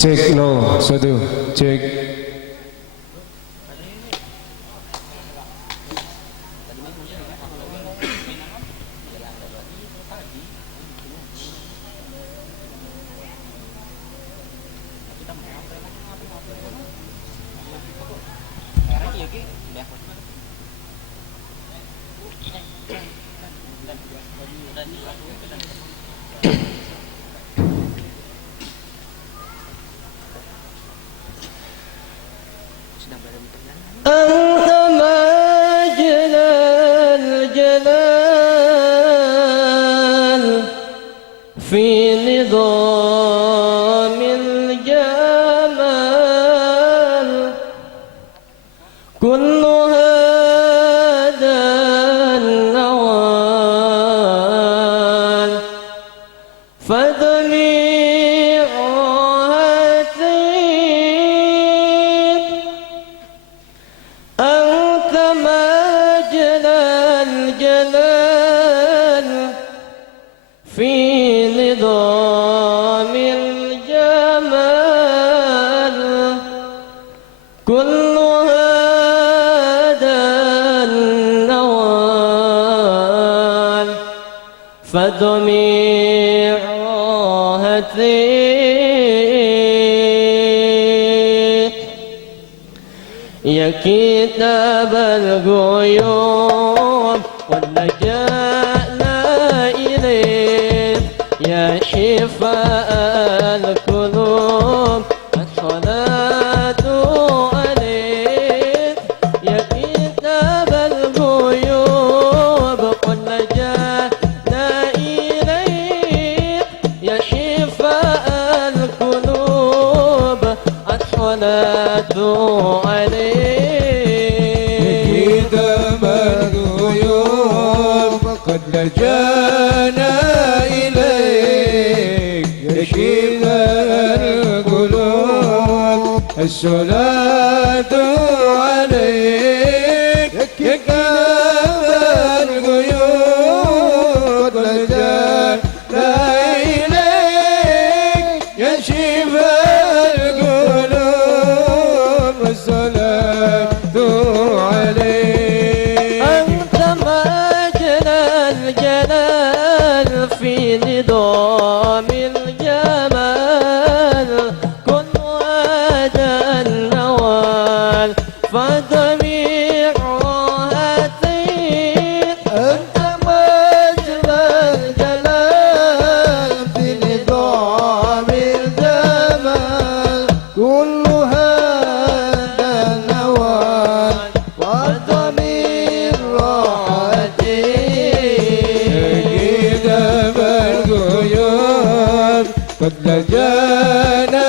Cek lo, satu, cek. أنت مجد الجلال في نظام الجمال كل هذا النوال فجميعها أنت مجد الجلال في نظام الجمال كل هذا النوال فجميعها يا كتاب الغيوب قد لجأنا إليك يا شفاء القلوب الصلاة عليك يا كتاب الغيوب قد لجأنا إليك يا شفاء القلوب الصلاة عليك قد لجأنا إليك يا شفاء القلوب الصلاة عليك يا كتاب الغيوب قد لجأنا إليك يا شفاء القلوب الصلاة عليك أنت مجد الجلال في نظام الجمال كل هذا النوال فجميعها أنت مجد الجلال في نظام الجمال كل هذا النوال وضمير راحتي كتاب الغيوب قد لجأنا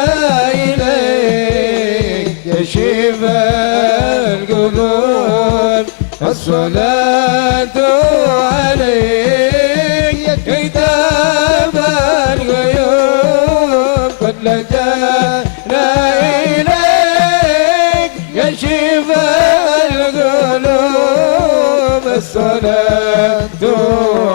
إليك يا شفاء القلوب الصلاة عليك يا كتاب الغيوب قد لجأنا إليك يا شفاء القلوب الصلاة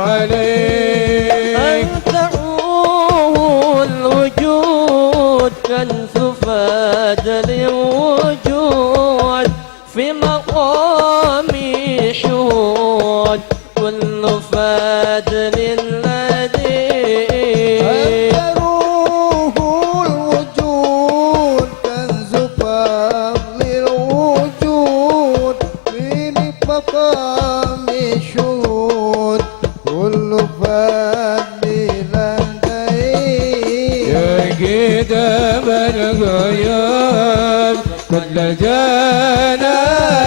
عليك أنت روح الوجود كنز فضل الوجود في مقام شهود كل فضل الذي أنت روح الوجود كنز فضل الوجود في مقام الشهود كل فضل لديك يا كتاب الغيوب قد لجأنا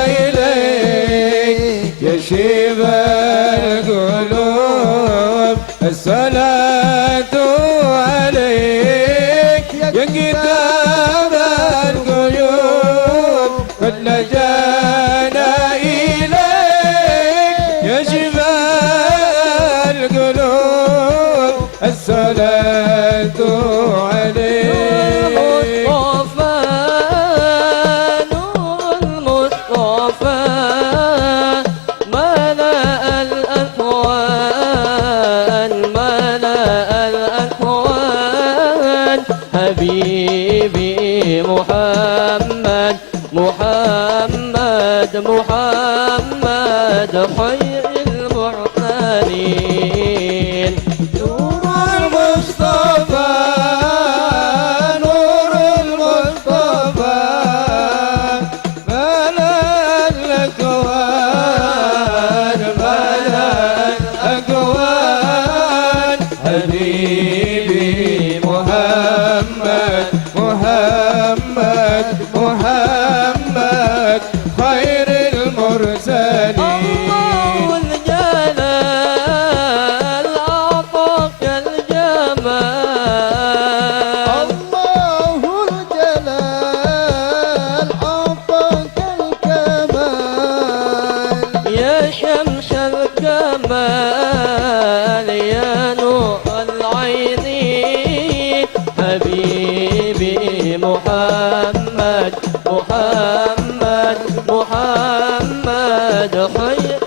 إليك يا شفاء القلوب الصلاة عليك يا كتاب الغيوب قد لجأنا إليك يا شفاء القلوب الصلاة عليك نور المصطفى ملأ الأكوان ملأ الأكوان حبيبي الكمال يا نور العين حبيبي محمد محمد محمد خير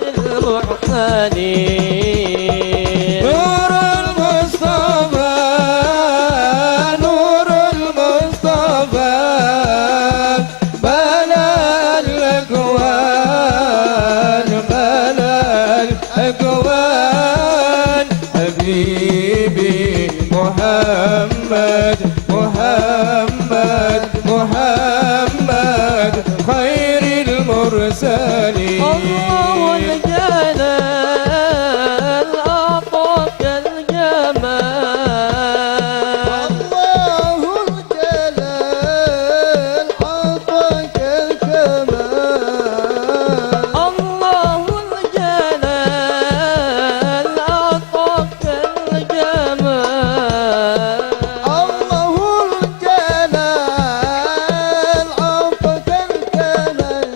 المرسلين نور المصطفى نور المصطفى بلى الأكوان بلى الأكوان حبيبي محمد محمد محمد خير المرسلين الله الجلال أعطاك الجمال الله الجلال أعطاك الكمال الله الجلال أعطاك الجمال الله الجلال أعطاك الكمال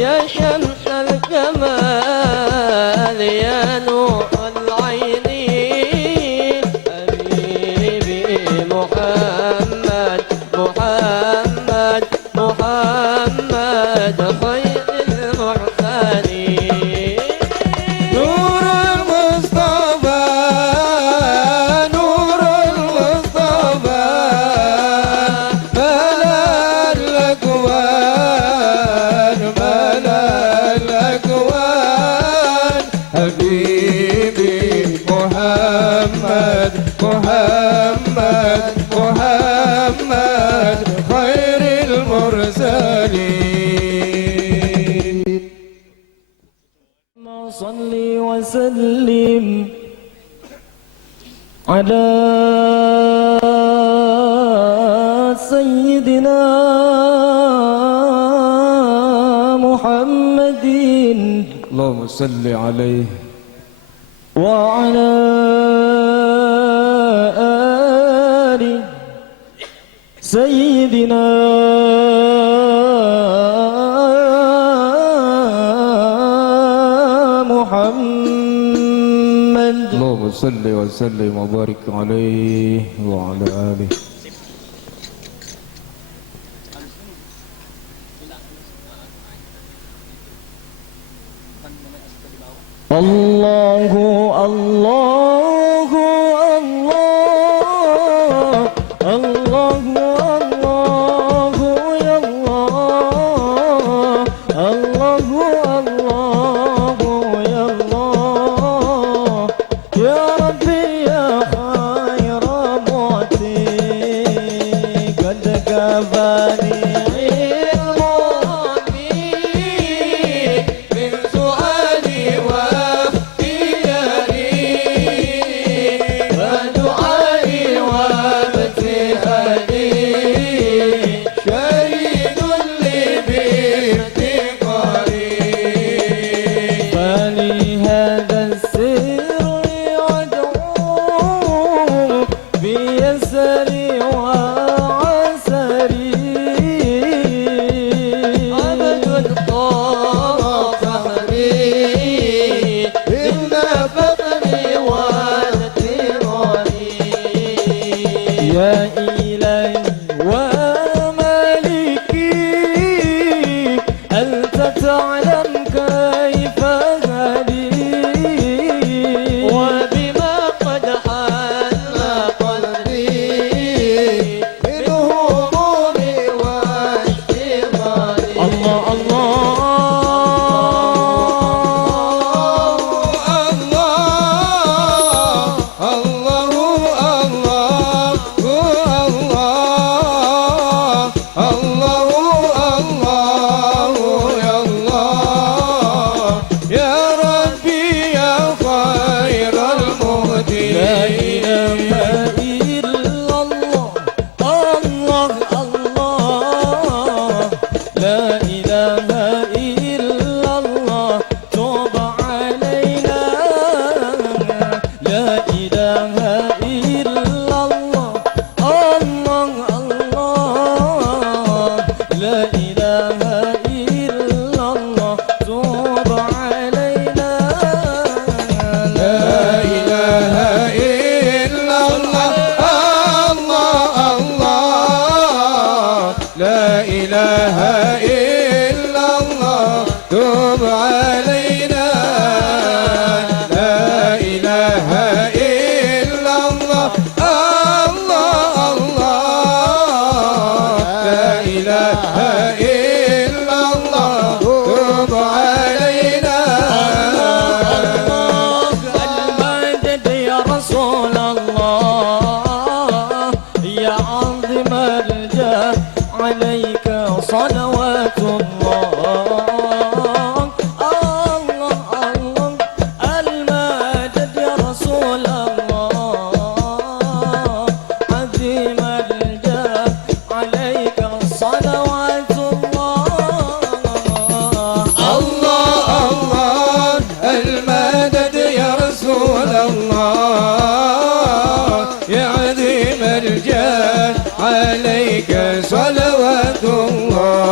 يا شمس الكمال يا نور العين حبيبي محمد محمد محمد خير المرسلين نور المصطفى نور المصطفى ملا الأكوان ملا الأكوان حبيبي محمد محمد محمد خير المرسلين صل وسلم على سيدنا محمد اللهم صل عليه وعلى آل سيدنا محمد اللهم صل وسلم وبارك عليه وعلى آله. الله الله الله الله الله يا الله الله الله يا الله يا ربي يا خير موتي قد كفاني علم ربي من سؤالي واختياري المدد يا رسول الله يا عظيم الجاه عليك صلوات الله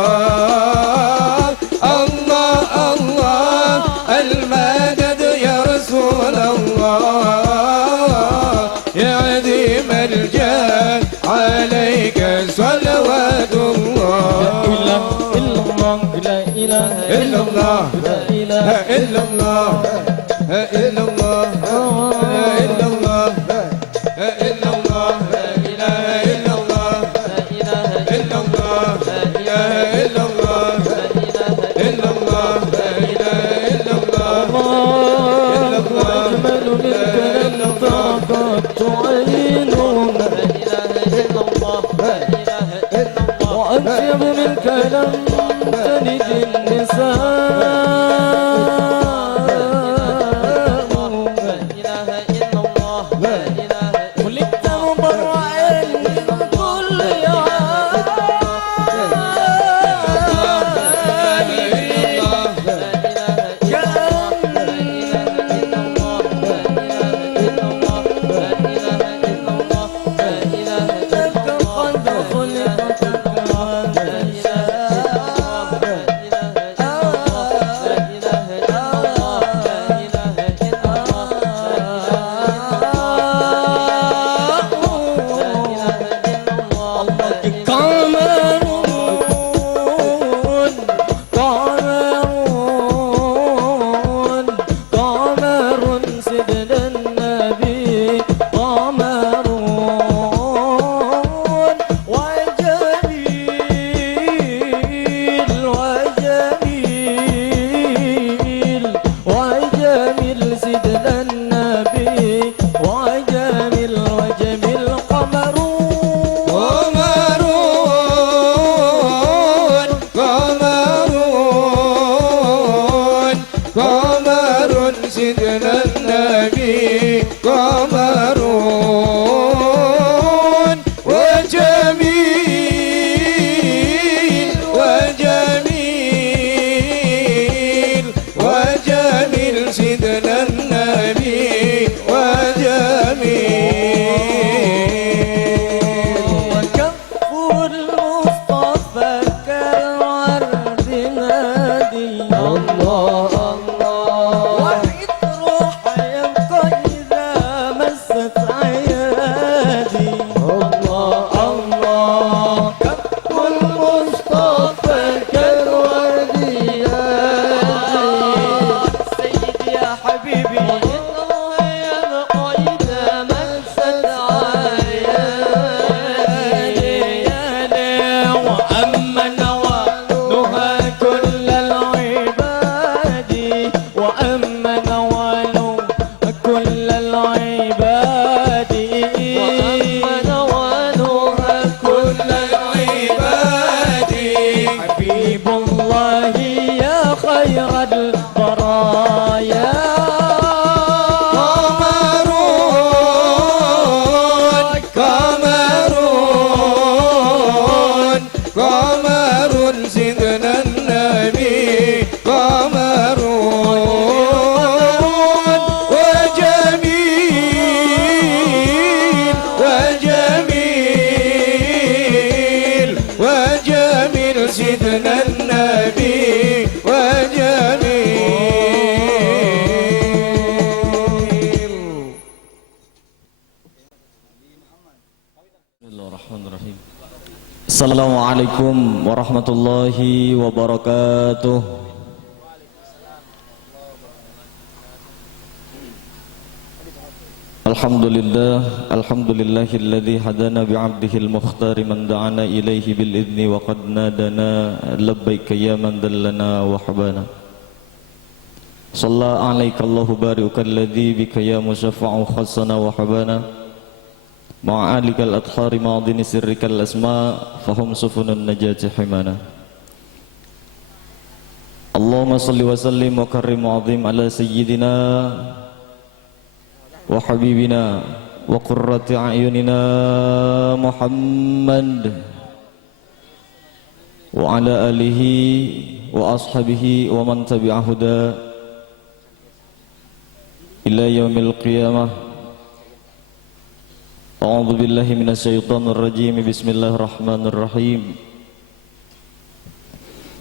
الله الله المدد يا رسول الله يا عظيم الجاه عليك صلوات الله لا إله إلا الله لا إله إلا الله إلا الله إلا الله إلا الله لا إله إلا الله إلا الله لا إله إلا الله إلا الله لا إله إلا الله أجمل منك لم طاقت عينهم وأطيب منك لم تلد النساء خلقت مبرأ من كل Assalamualaikum warahmatullahi wabarakatuh. Alhamdulillahilladzi hadana bi'abdihil mukhtari man da'ana ilaihi bil idzni wa qad nadana labbaika ya man dallana wa habana. Shalla alaika Allahu bari'uka alladzi bika ya musyafa'u khassana wa habana. Ma'alikal adhari ma'adini sirrikal asma fahum sufunun najati himana. Allahumma salli wa sallim wa karrim wa azim ala sayyidina wa habibina wa qurrati a'yunina Muhammad wa ala alihi wa ashabihi wa man tabi'ahuda إلى يوم القيامة. أعوذ بالله من الشيطان الرجيم. بسم الله الرحمن الرحيم.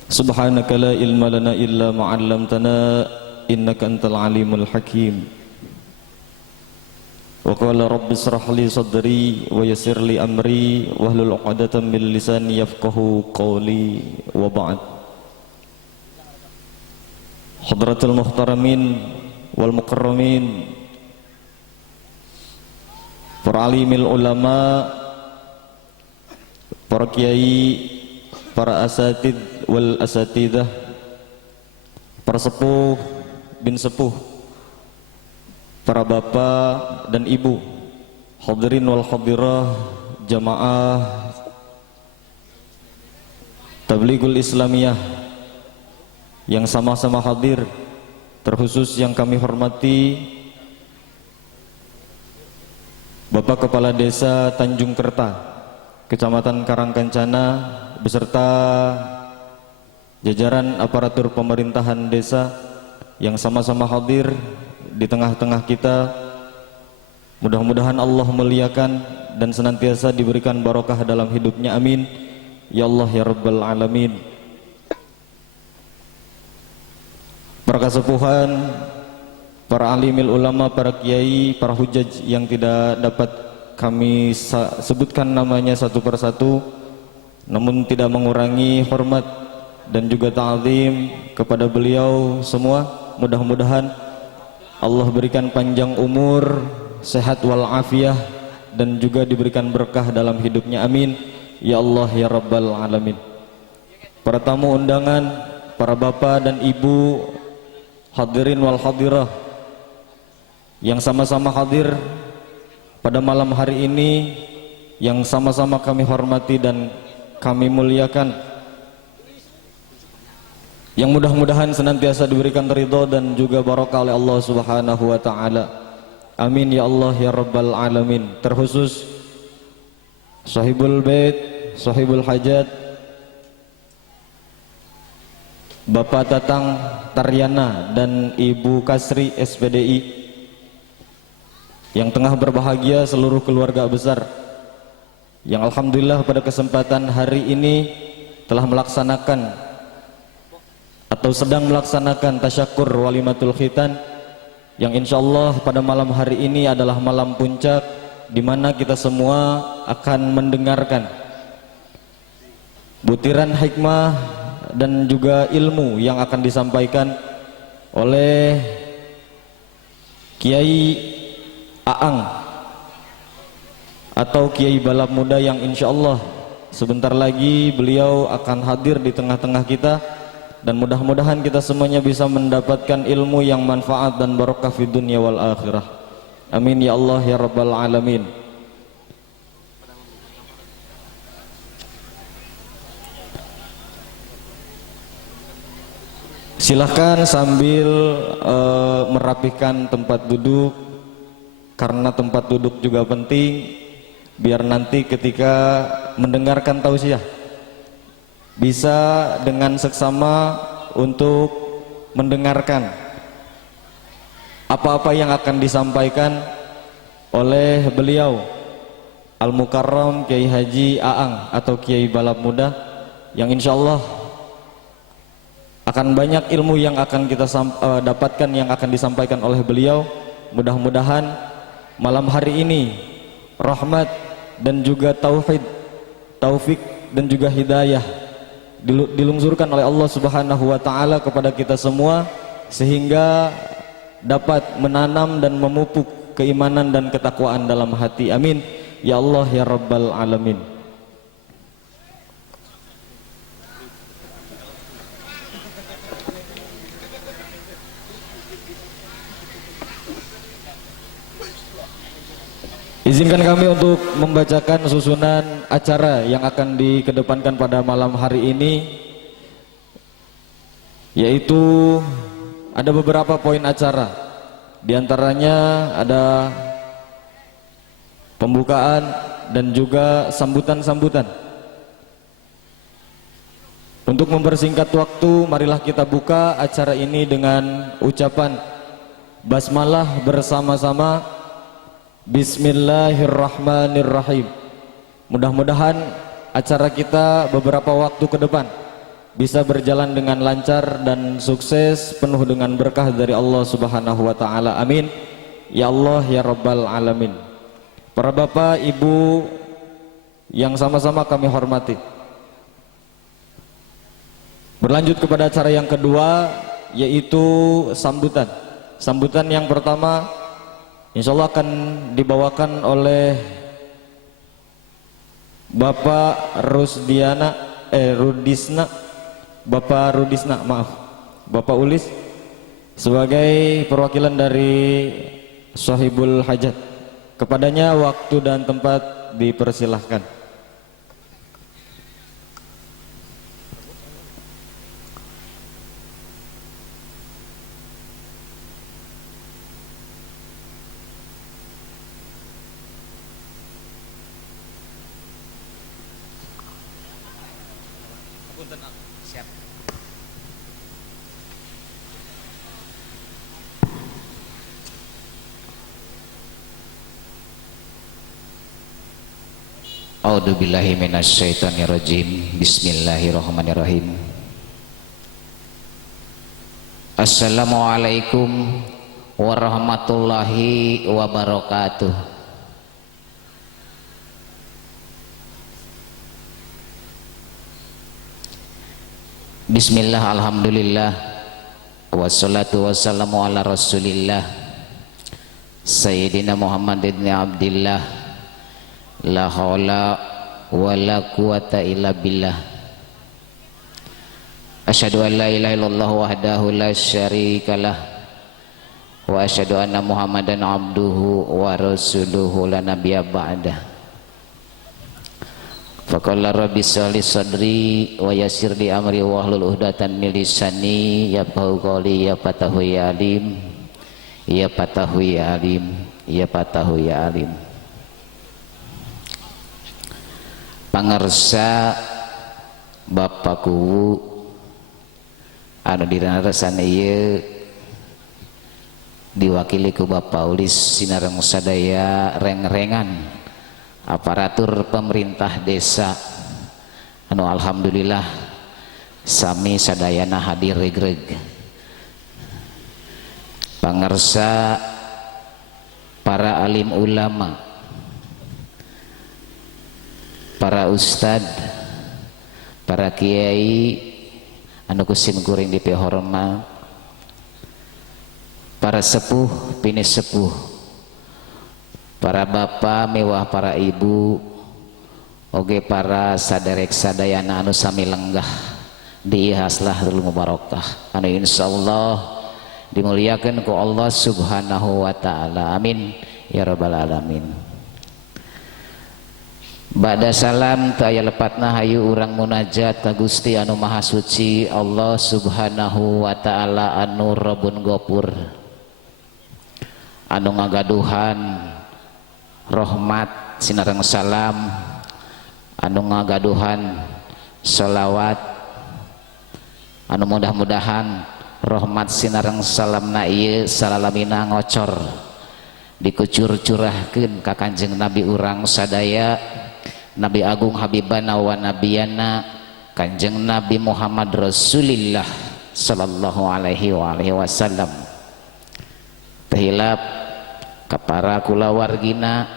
سبحانك لا علم لنا إلا ما علمتنا إنك أنت العليم الحكيم. وقال رب اشرح لي صدري ويسر لي أمري واحلل عقدة من لساني يفقهوا قولي وبعد. Hadratul muhtaramin wal mukarramin, para alimil ulama, para kiai, para asatid wal asatidah, para sepuh bin sepuh, para bapak dan ibu, hadirin wal hadirah, jamaah Tablighul Islamiyah yang sama-sama hadir, terkhusus yang kami hormati Bapak Kepala Desa Tanjung Kerta, Kecamatan Karangkencana, beserta jajaran aparatur pemerintahan desa yang sama-sama hadir di tengah-tengah kita. Mudah-mudahan Allah muliakan dan senantiasa diberikan barokah dalam hidupnya, amin ya Allah ya Rabbal Alamin. Para kasepuhan, para alimil ulama, para kiai, para hujaj yang tidak dapat kami sebutkan namanya satu persatu, namun tidak mengurangi hormat dan juga ta'zim kepada beliau semua. Mudah-mudahan Allah berikan panjang umur, sehat walafiat, dan juga diberikan berkah dalam hidupnya, amin ya Allah ya Rabbal Alamin. Para tamu undangan, para bapak dan ibu, hadirin wal hadirah yang sama-sama hadir pada malam hari ini, yang sama-sama kami hormati dan kami muliakan, yang mudah-mudahan senantiasa diberikan ridho dan juga barokah oleh Allah Subhanahu wa taala, amin ya Allah ya Rabbal Alamin. Terkhusus sahibul bait, sahibul hajat, Bapak Tatang Taryana dan Ibu Kasri SPDI, yang tengah berbahagia seluruh keluarga besar yang alhamdulillah pada kesempatan hari ini telah melaksanakan atau sedang melaksanakan tasyakur walimatul khitan, yang insyaallah pada malam hari ini adalah malam puncak di mana kita semua akan mendengarkan butiran hikmah dan juga ilmu yang akan disampaikan oleh Kiai Aang atau Kiai Balap Muda, yang insyaallah sebentar lagi beliau akan hadir di tengah-tengah kita, dan mudah-mudahan kita semuanya bisa mendapatkan ilmu yang manfaat dan barokah fid dunya wal akhirah, amin ya Allah ya Rabbal Alamin. Silahkan sambil merapikan tempat duduk, karena tempat duduk juga penting, biar nanti ketika mendengarkan tausiah bisa dengan seksama untuk mendengarkan apa-apa yang akan disampaikan oleh beliau Al-Mukarram Kiai Haji Aang atau Kiai Balap Muda, yang insyaallah akan banyak ilmu yang akan kita dapatkan yang akan disampaikan oleh beliau. Mudah-mudahan malam hari ini rahmat dan juga tauhid, taufik dan juga hidayah dilungsurkan oleh Allah Subhanahu wa taala kepada kita semua, sehingga dapat menanam dan memupuk keimanan dan ketakwaan dalam hati, amin ya Allah ya Rabbal Alamin. Izinkan kami untuk membacakan susunan acara yang akan dikedepankan pada malam hari ini, yaitu ada beberapa poin acara. Di antaranya ada pembukaan dan juga sambutan-sambutan. Untuk mempersingkat waktu, marilah kita buka acara ini dengan ucapan basmalah bersama-sama. Bismillahirrahmanirrahim. Mudah-mudahan acara kita beberapa waktu ke depan bisa berjalan dengan lancar dan sukses, penuh dengan berkah dari Allah Subhanahu wa taala. Amin. Ya Allah ya Rabbal alamin. Para bapak, ibu yang sama-sama kami hormati, berlanjut kepada acara yang kedua, yaitu sambutan. Sambutan yang pertama insya Allah akan dibawakan oleh Bapak Bapak Ulis sebagai perwakilan dari Sahibul Hajat. Kepadanya waktu dan tempat dipersilahkan. A'udzubillahi minasyaitonirrajim. Bismillahirrahmanirrahim. Assalamualaikum warahmatullahi wabarakatuh. Bismillah, alhamdulillah, wassalatu wassalamu ala rasulillah Sayyidina Muhammad ibn Abdillah, la haula wa la quwata illa billah. Asyhadu an la ilaha illallah wahdahu la syarikalah wa asyhadu anna Muhammadan abduhu wa rasuluhu la nabiyya ba'dah. Faqala rabbi sholli sadri wa yassir li amri wahlul 'uqdatam min lisani yafqahu qawli. Ya fatahu ya alim, ya fatahu ya alim, ya fatahu ya alim. Pangarsa Bapak Kuwu anu diranasan ieu diwakili ku Bapak Ulis Sinareng sadaya reng-rengan aparatur pemerintah desa anu alhamdulillah sami sadayana hadir regreg. Pangarsa para alim ulama, para ustad, para kiai anu kusim kuring dipihormat, para sepuh pini sepuh, para bapak mewah, para ibu oge para saderek sadayana anu sami lenggah diihaslah dulu mubarakah anu insyaallah dimuliakan ku Allah Subhanahu wa taala. Amin ya rabbal alamin. Ba'da salam taya lepatna hayu urang munajat ka Gusti anu maha suci Allah Subhanahu wa taala anu Rabbun Ghafur, anu ngagaduhan rahmat sinareng salam, anu ngagaduhan sholawat, anu mudah-mudahan rahmat sinareng salamna ieu salalamina ngocor dikucur-curahkeun ka Kanjeng Nabi urang sadaya, Nabi Agung Habibana wa Nabiyana Kanjeng Nabi Muhammad Rasulillah sallallahu alaihi wasallam. Tehilap ka para kulawargina,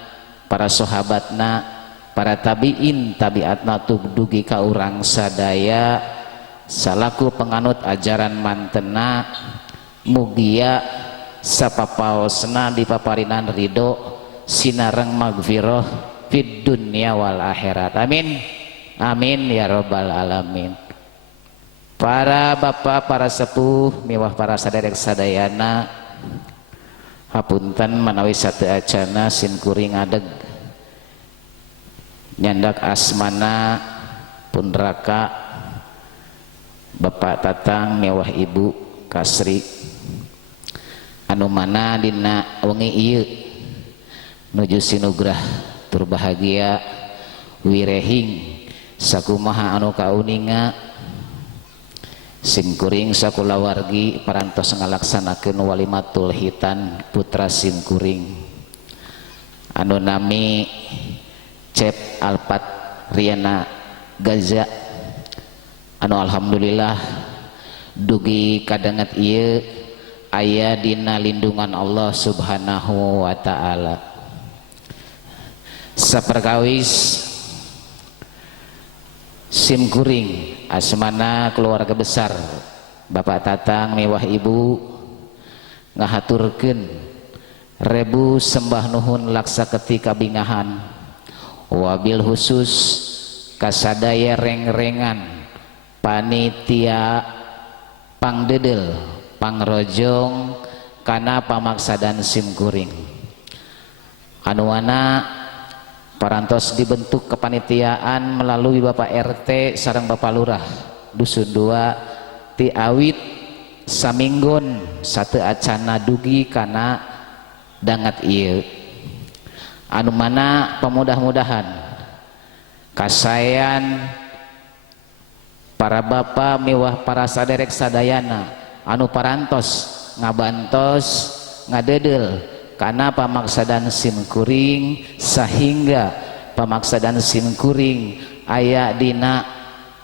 para sahabatna, para tabiin tabiatna tugdugi ka urang sadaya salaku penganut ajaran mantena mugia sapapaosna dipaparinan ridho sinareng magfirah fid dunya wal akhirat. Amin amin ya rabbal alamin. Para bapak, para sepuh mewah, para saderek sadayana, hapunten manawi sate acana sin kuring adeg nyandak asmana punraka bapak tatang mewah ibu kasri anu mana dina wengi ieu nuju sinugrah tur bahagia wirehing sakumaha anu kauninga Simkuring sakulawargi parantos ngalaksanakeun walimatul hitan putra simkuring anu nami Cep Alpat Riana Gaza anu alhamdulillah dugi kadanget ieu aya dina lindungan Allah Subhanahu wa taala. Saperkawis simkuring asmana keluarga besar Bapak Tatang mewah Ibu ngahaturkeun rebu sembah nuhun laksa ketika bingahan wabil khusus kasadaya reng-rengan panitia pangdedel pangrojong kana pamaksadan simkuring anuana parantos dibentuk kepanitiaan melalui Bapak RT sareng Bapak Lurah Dusun 2 ti awit saminggon satu acana dugi kana dangat ieu anu mana pemudah-mudahan kasayan para bapa mewah para saderek sadayana anu parantos ngabantos ngadedel karena pamaksadan simkuring sehingga pamaksadan simkuring aya dina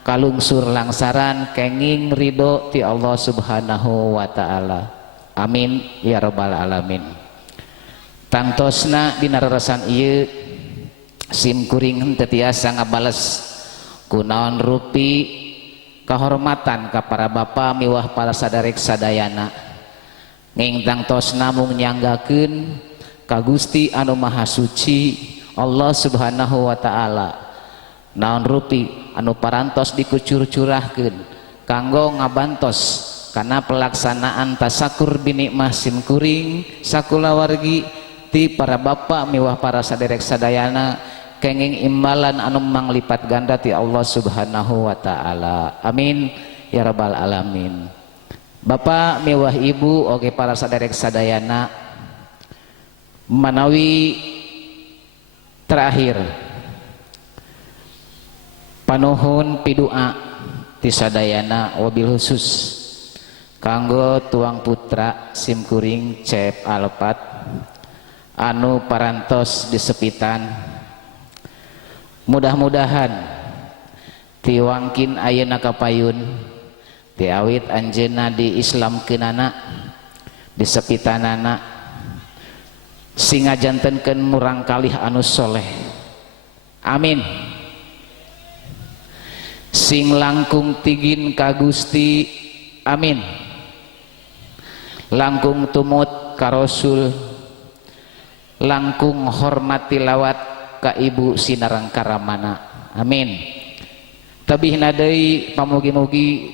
kalungsur langsaran kenging ridho ti Allah Subhanahu wa taala. Amin ya rabbal alamin. Tangtosna dina reresan ieu simkuring henteu tiasa ngabales kunaon rupi kahormatan ka para bapa miwah para sadarek sadayana ngingtang tos namung nyanggakeun ka Gusti anu maha suci Allah Subhanahu wa taala naon rupi anu parantos dikucur-curahkeun kanggo ngabantos kana pelaksanaan tasakur binikmah simkuring sakulawargi ti para bapa miwah para saderek sadayana kenging imbalan anu manglipat ganda ti Allah Subhanahu wa taala. Amin ya rabbal alamin. Bapak mewah Ibu oge para saderek sadayana manawi terakhir panuhun pidua ti sadayana wabil khusus kanggo tuang putra simkuring Cep Alpat anu parantos disepitan mudah-mudahan tiwangkin ayeuna kapayun ti awit anjeunna di Islamkeunana disepitanana sing ngajantenkeun murang kalih anu soleh amin sing langkung tigin ka Gusti amin langkung tumut ka Rasul langkung hormat tilawat ka Ibu Sinarang Karamana amin tabihna deui pamugi-mugi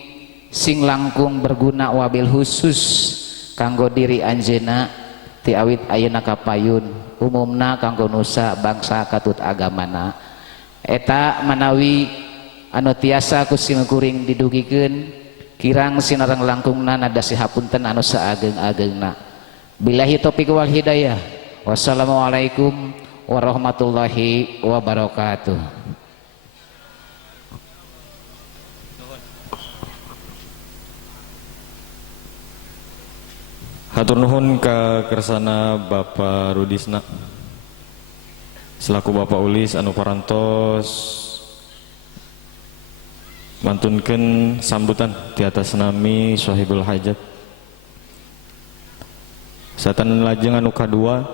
sing langkung berguna wabil khusus kanggo diri anjeunna ti awit ayeuna kapayun umumna kanggo nusa bangsa katut agamana eta manawi anu tiasa ku simkuring didugikeun kirang sinareng langkungna nada sihapunten anu saageng-agengna billahi taufiq wal hidayah wassalamualaikum warahmatullahi wabarakatuh. Hatur nuhun ka kersana Bapak Rudisna selaku Bapak Ulis anu parantos mantunkeun sambutan di atas nami Sohibul Hajat. Satan lajeng anu kadua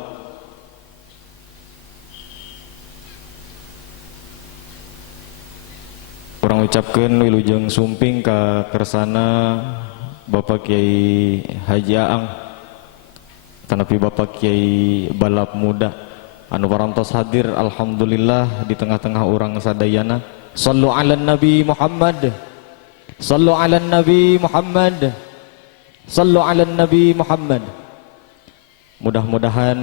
urang ucapkeun wilujeng sumping ka kersana Bapak Kiai Haji Aang tanapi Bapak Kiai Balap Muda anu parantos hadir alhamdulillah di tengah-tengah urang sadayana. Sallu ala Nabi Muhammad, sallu ala Nabi Muhammad, sallu ala Nabi Muhammad. Mudah-mudahan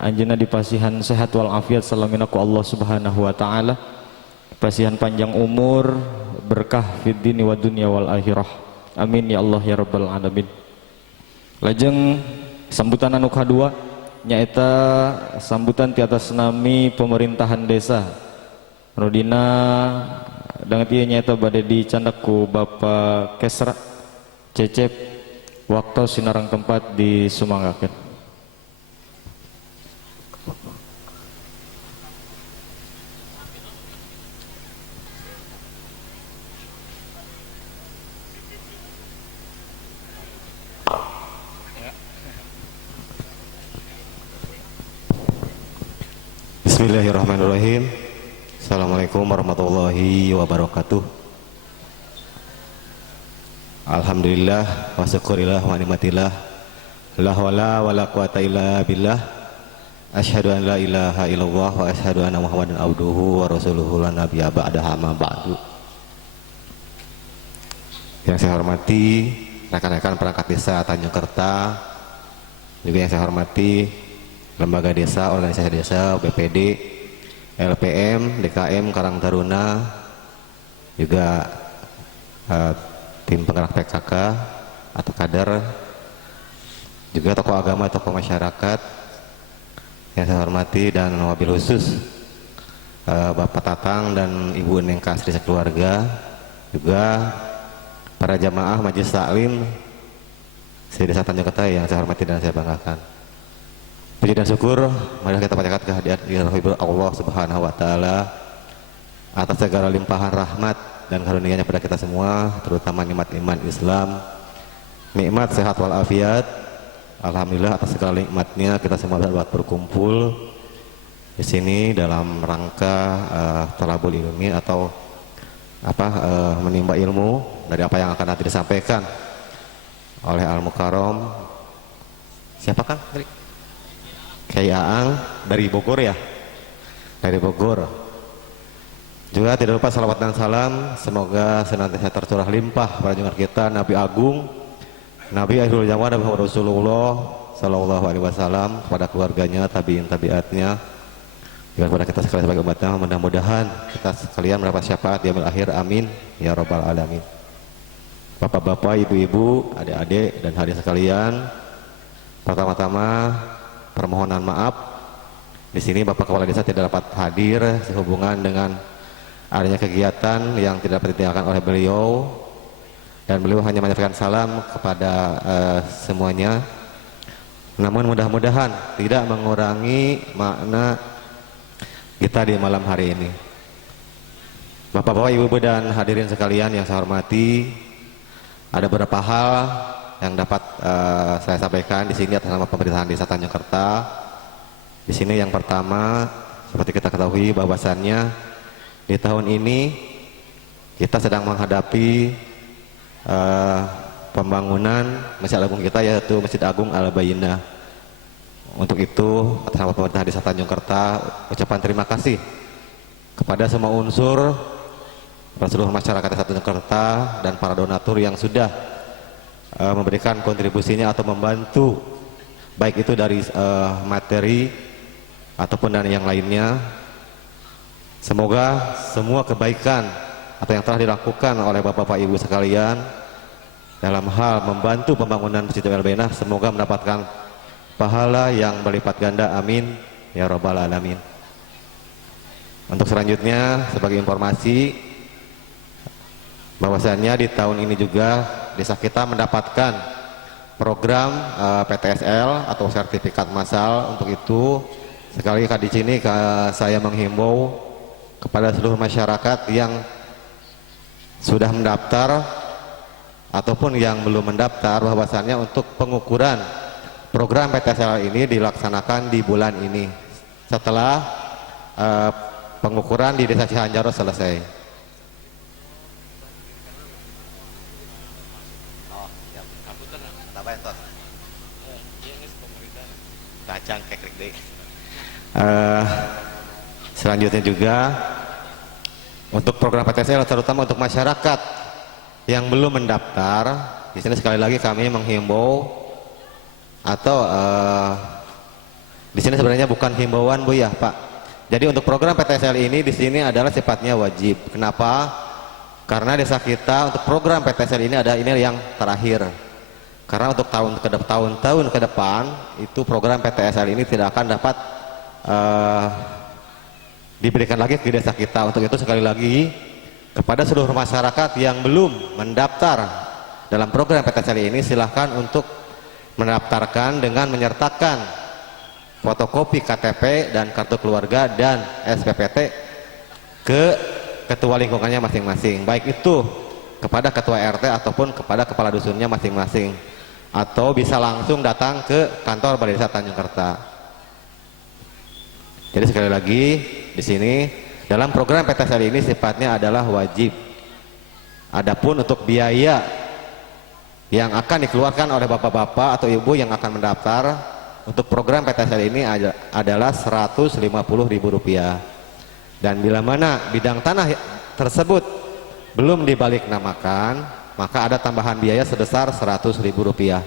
anjeunna dipasihan sehat wal afiat salamina ku Allah Subhanahu wa taala, pasihan panjang umur, berkah fid dini wa dunya wal akhirah. Amin ya Allah ya rabbal alamin. Lajeng sambutan anu kadua nyaeta sambutan ti atas nami pemerintahan desa Rodina danget ieu nyaeta bade dicandak ku Bapak Kesra Cecep waktu sinarang tempat di Sumanggaken. Bismillahirrahmanirrahim. Assalamualaikum warahmatullahi wabarakatuh. Alhamdulillah wa syukurillah wa nikmatillah. La haula wala quwata illa billah. Asyhadu an la ilaha illallah wa asyhadu anna Muhammadan abduhu wa rasuluhu la nabiyya ba'dahu ma ba'du. Yang saya hormati rekan-rekan perangkat desa Tanjung Kerta, juga yang saya hormati lembaga desa, organisasi desa, BPD, LPM, DKM, Karang Taruna, juga tim penggerak PKK atau kader, juga tokoh agama, tokoh masyarakat yang saya hormati, dan wabil khusus Bapak Tatang dan Ibu Neng Kasri sekeluarga, juga para jamaah Majelis Taklim se-Desa Tanjung Kerta yang saya hormati dan saya banggakan. Puji dan syukur mari kita panjatkan kehadiran Allah Subhanahu wa taala atas segala limpahan rahmat dan karunia-Nya pada kita semua, terutama nikmat iman Islam, nikmat sehat walafiat. Alhamdulillah atas segala nikmatnya kita semua dapat berkumpul di sini dalam rangka talabul ilmi atau menimba ilmu dari apa yang akan nanti disampaikan oleh Al-Mukarram. Siapa Kang? Kiai Aang dari Bogor ya, dari Bogor. Juga tidak lupa salawat dan salam semoga senantiasa tercurah limpah pada junjungan kita Nabi Agung, Nabi akhirul zaman, Nabi Muhammad Rasulullah Sallallahu Alaihi Wasallam, kepada keluarganya, tabiin tabiatnya, juga kepada kita sekalian sebagai umatnya. Mudah-mudahan kita sekalian mendapat syafaat di yaumil akhir, amin ya rabbal alamin. Bapak-bapak, ibu-ibu, adik-adik dan hadirin sekalian, pertama-tama permohonan maaf, di sini Bapak Kepala Desa tidak dapat hadir sehubungan dengan adanya kegiatan yang tidak dapat ditinggalkan oleh beliau, dan beliau hanya menyampaikan salam kepada semuanya. Namun mudah-mudahan tidak mengurangi makna kita di malam hari ini. Bapak-bapak, ibu-ibu dan hadirin sekalian yang saya hormati, ada beberapa hal yang dapat saya sampaikan di sini atas nama pemerintahan Desa Tanjung Kerta. Di sini yang pertama, seperti kita ketahui bahwasannya di tahun ini kita sedang menghadapi pembangunan Masjid Agung kita, yaitu Masjid Agung Al-Bayyinah. Untuk itu atas nama pemerintah Desa Tanjung Kerta, ucapan terima kasih kepada semua unsur, seluruh masyarakat Desa Tanjung Kerta dan para donatur yang sudah memberikan kontribusinya atau membantu, baik itu dari materi ataupun dan yang lainnya. Semoga semua kebaikan atau yang telah dilakukan oleh bapak-bapak ibu sekalian dalam hal membantu pembangunan Masjid Al-Bayyinah semoga mendapatkan pahala yang berlipat ganda, amin ya rabbal alamin. Untuk selanjutnya, sebagai informasi bahwasannya di tahun ini juga desa kita mendapatkan program PTSL atau sertifikat massal. Untuk itu sekali lagi di sini saya menghimbau kepada seluruh masyarakat yang sudah mendaftar ataupun yang belum mendaftar, bahwasannya untuk pengukuran program PTSL ini dilaksanakan di bulan ini setelah pengukuran di Desa Cihanjaro selesai. Selanjutnya juga untuk program PTSL terutama untuk masyarakat yang belum mendaftar, di sini sekali lagi kami menghimbau atau di sini sebenarnya bukan himbauan Bu ya Pak. Jadi untuk program PTSL ini di sini adalah sifatnya wajib. Kenapa? Karena desa kita untuk program PTSL ini yang terakhir. Karena untuk tahun-tahun ke depan itu program PTSL ini tidak akan dapat diberikan lagi ke desa kita. Untuk itu sekali lagi kepada seluruh masyarakat yang belum mendaftar dalam program PTSL ini silahkan untuk mendaftarkan dengan menyertakan fotokopi KTP dan kartu keluarga dan SPPT ke ketua lingkungannya masing-masing, baik itu kepada ketua RT ataupun kepada kepala dusunnya masing-masing, atau bisa langsung datang ke kantor Balai Desa Tanjung Kerta. Jadi sekali lagi di sini dalam program PTSL ini sifatnya adalah wajib. Adapun untuk biaya yang akan dikeluarkan oleh bapak-bapak atau ibu yang akan mendaftar untuk program PTSL ini adalah Rp150.000. Dan bila mana bidang tanah tersebut belum dibalik namakan, maka ada tambahan biaya sebesar Rp100.000.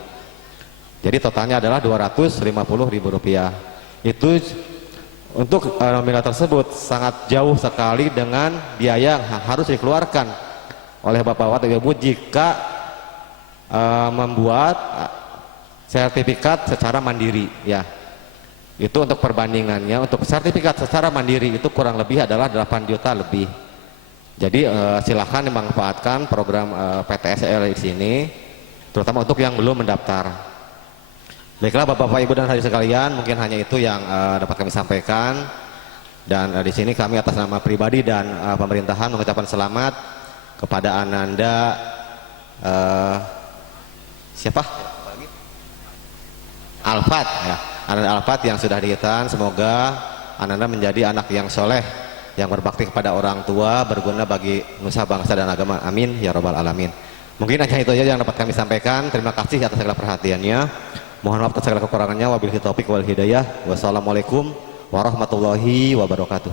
Jadi totalnya adalah Rp250.000. Itu untuk nominal tersebut sangat jauh sekali dengan biaya yang harus dikeluarkan oleh bapak-bapak atau ibu jika membuat sertifikat secara mandiri, ya. Itu untuk perbandingannya, untuk sertifikat secara mandiri itu kurang lebih adalah 8 juta lebih. Jadi silahkan dimanfaatkan program PTSL di sini, terutama untuk yang belum mendaftar. Baiklah Bapak-bapak, Ibu dan hadirin sekalian, mungkin hanya itu yang dapat kami sampaikan. Dan di sini kami atas nama pribadi dan pemerintahan mengucapkan selamat kepada Ananda siapa? Alfat, ya. Ananda Alfat yang sudah dihitan. Semoga Ananda menjadi anak yang soleh, yang berbakti kepada orang tua, berguna bagi nusa bangsa dan agama. Amin ya robbal alamin. Mungkin hanya itu saja yang dapat kami sampaikan. Terima kasih atas segala perhatiannya. Mohon maaf atas segala kekurangannya. Wabillahi taufiq wal hidayah. Wassalamualaikum warahmatullahi wabarakatuh.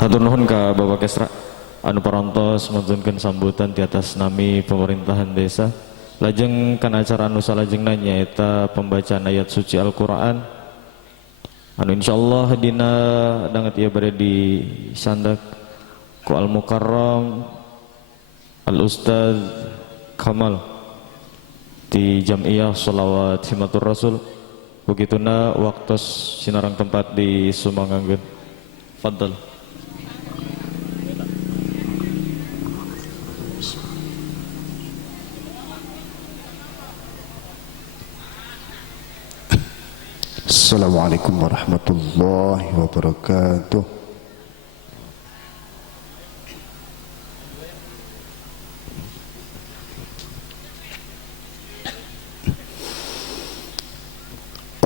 Hatur nuhun ka Bapak Kesra anu parantos ngajengkeun sambutan di atas nami pemerintahan desa. Lajeng kana acara anu salajengna nyaeta pembacaan ayat suci Al-Qur'an anu insyaallah dina danget ieu bade disandak ku Al-Mukarram Al-Ustaz Kamal di Jam'iyah Sholawat Himatur Rasul. Begituna waktos sinarang tempat di Sumanganggeun. Fadhal. Assalamualaikum warahmatullahi wabarakatuh.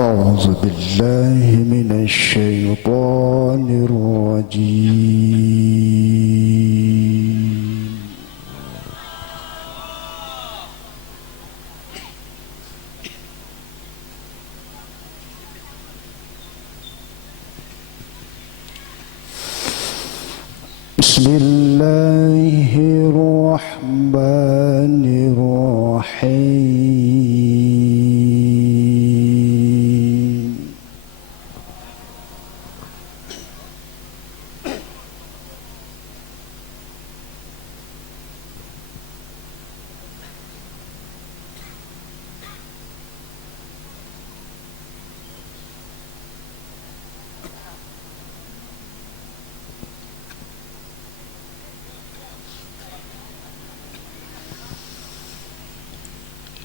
A'udzu billahi minasy syaithanir rajim. Bismillahirrahmanirrahim.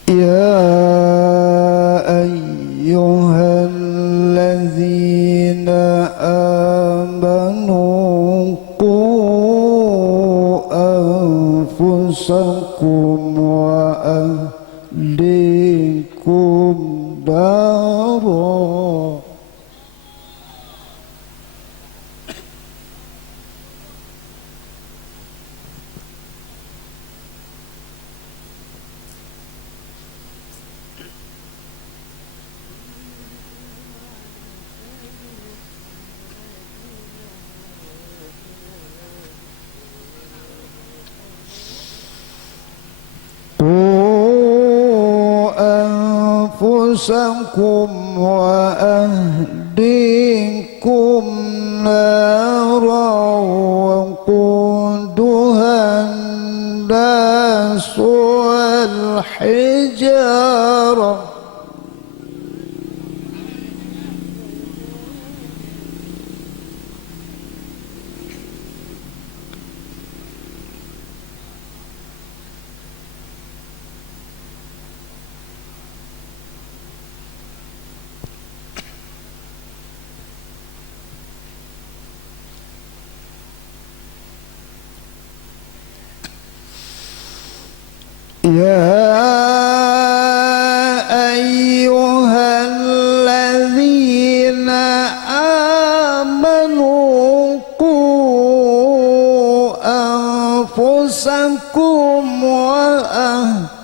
يا أيها الذين آمنوا قوا أنفسكم وأهليكم نارا أنفسكم وأهليكم نارا وقودها الناس والحجارة يا أيها الذين آمنوا قوا أنفسكم وأهليكم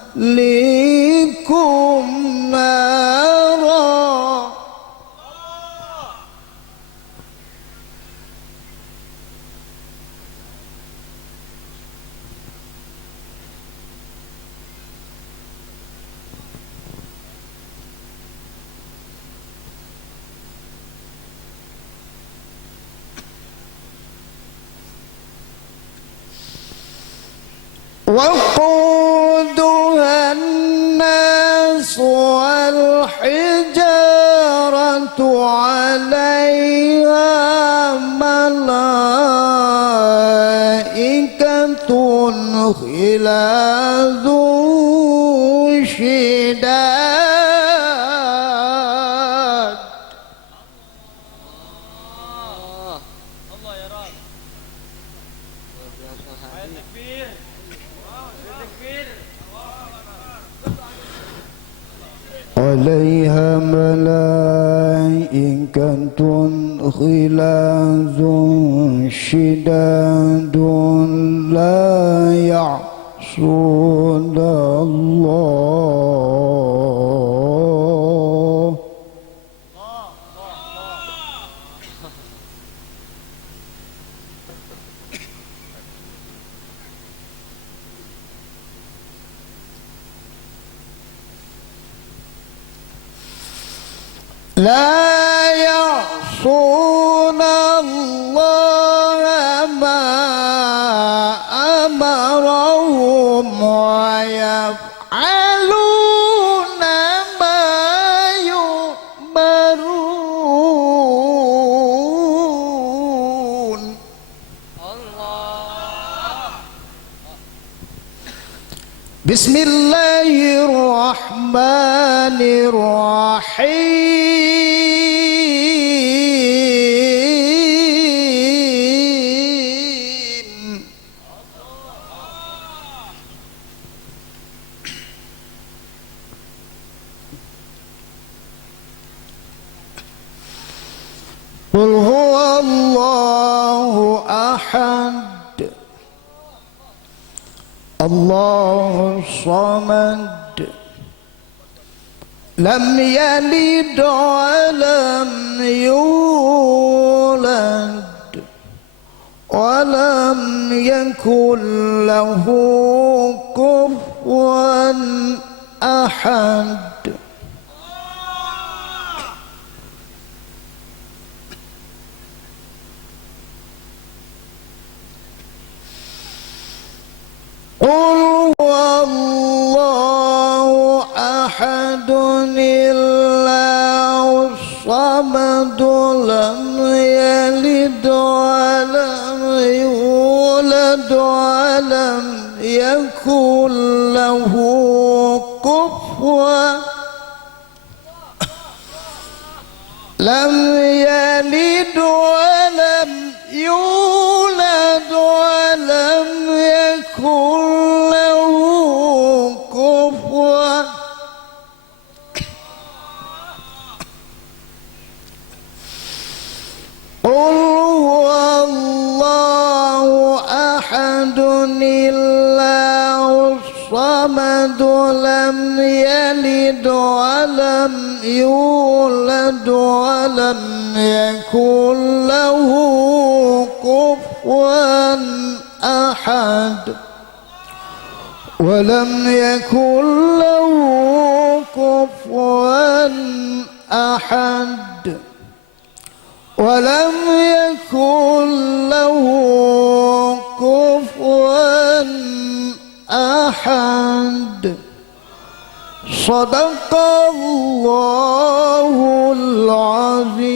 نارا وقودها الناس والحجارة عليها ملائكة غلاظ شداد عليها ملائكة غلاظ شداد لا يعصون الله لا يعصون الله ما أمرهم ويفعلون ما يؤمرون بسم الله الرحمن الرحيم قل هو الله أحد الله الصمد لم يلد ولم يولد ولم يكن له كفوا أحد قل هو الله أحد الله الصمد لم يلد ولم يولد ولم يكن له كفوا لم يلد ولم يولد ولم يكن له كفوا قل هو الله أحد الله الصمد لم يلد ولم يولد ولم يكن له كفوا أحد ولم يكن له كفوا أحد ولم يكن له كفوا أحد صدق الله العظيم.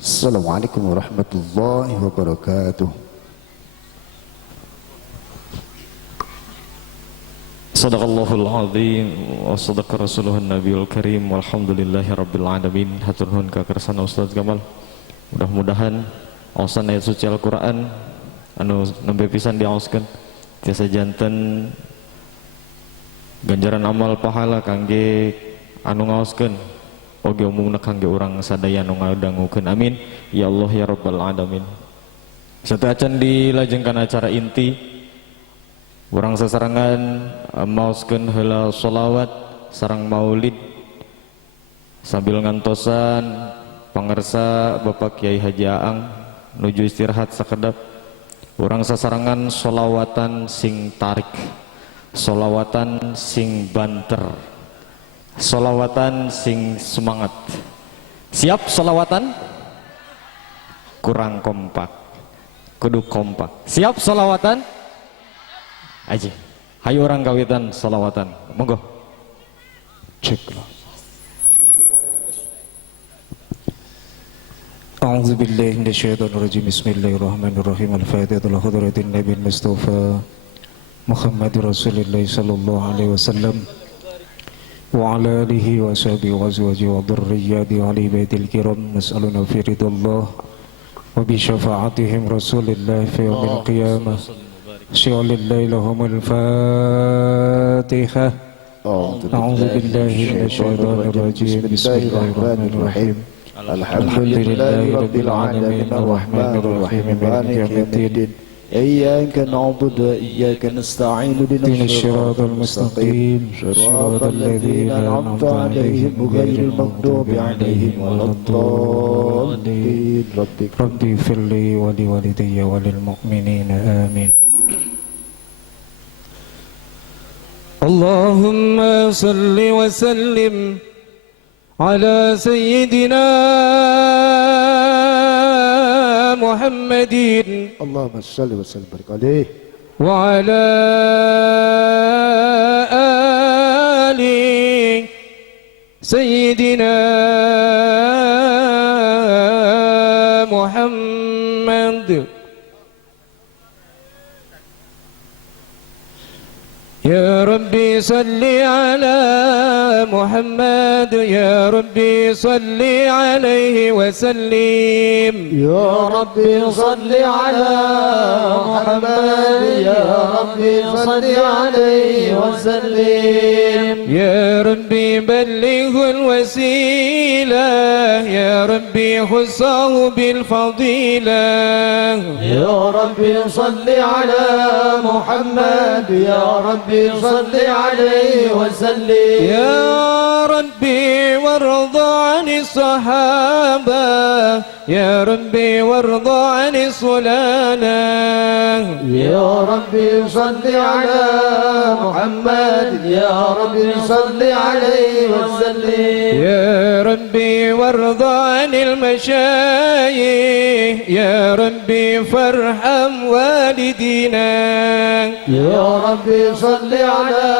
السلام عليكم ورحمة الله وبركاته. Sadaqallahul azim wa sadaqa rasuluhun nabiyul karim walhamdulillahi rabbil alamin. Hatur nuhun ka kersana Ustaz Kamal. Mudah-mudahan aosan ayat suci Al-Qur'an anu nembe pisan diaoskeun tiasa janten ganjaran amal pahala kangge anu ngaoskeun oge umumna kangge urang sadaya anu ngadangukeun. Amin ya Allah ya rabbal alamin. Satu acan dilajengkan acara inti urang sasarangan maoskeun heula sholawat sareng maulid sambil ngantosan pangersa Bapak Kiai Haji Aang nuju istirahat sakedap. Urang sasarangan sholawatan sing tarik, sholawatan sing banter, sholawatan sing semangat. Siap sholawatan? Kurang kompak, kudu kompak. Siap sholawatan? Aja, hayu orang kawitan sholawatan. Monggo. Ceklah. أعوذ بالله من الشيطان الرجيم بسم الله الرحمن الرحيم الفاتحة لحضرة النبي المصطفى محمد رسول الله صلى الله عليه وسلم وعلى آله وصحبه وأزواجه وذرياته وآل بيت الكرام نسألنا في رضا الله وبشفاعتهم رسول الله في يوم القيامة شعل الله لهم الفاتحة أعوذ بالله من الشيطان الرجيم بسم الله الرحمن الرحيم الحمد لله رب العالمين الرحمن الرحيم مالك يوم الدين إياك نعبد وإياك نستعين اهدنا الصراط المستقيم صراط الذين أنعمت عليهم غير المغضوب عليهم ولا الضالين ربي اغفر لي ولوالدي وللمؤمنين آمين. اللهم صل وسلم على سيدنا محمد اللهم صل وسلم وبارك عليه وعلى آل سيدنا محمد. يا ربي صل على محمد يا ربي صل عليه وسلم. يا ربي صل على محمد يا ربي صل عليه وسلم. يا ربي بلغ الوسيلة يا ربي خصه بالفضيلة. يا ربي صل على محمد يا ربي صل عليه وسلم. يا ربي وارض عن الصحابة يا ربي وارض عن الصلالة. يا ربي صل على محمد يا ربي صل عليه وسلم. يا ربي وارض عن المشايخ يا ربي فارحم والدينا. يا ربي صل على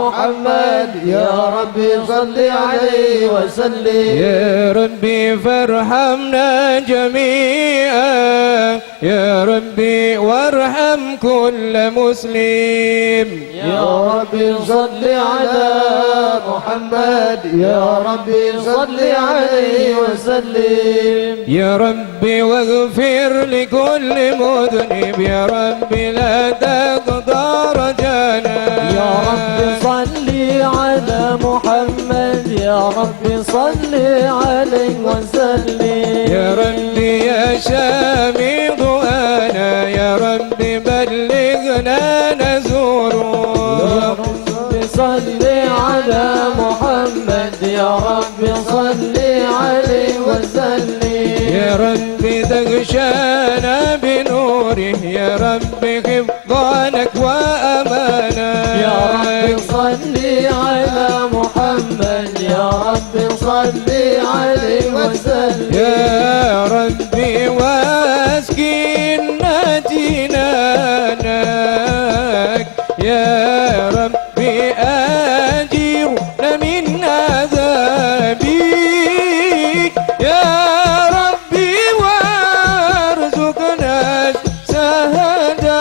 محمد يا ربي صل عليه وسلم. يا ربي فارحمنا جميعا يا ربي وارحم كل مسلم. يا ربي صل على محمد يا ربي صل عليه وسلم. يا ربي واغفر لكل مذنب يا ربي لا تقدر رجانا. يا ربي صل على محمد يا ربي صل عليه وسلم. يا ربي يا شامي ضوانا يا ربي بلغنا نزوره. يا ربي صل على محمد يا ربي صل عليه وسلم. يا ربي تغشانا بنوره يا ربي حفظانك وأمانا. يا ربي صل على محمد يا ربي صل عليه وسلم. يا ربي واسكننا جنانك يا ربي أجرنا من عذابك يا ربي وارزقنا الشهادة.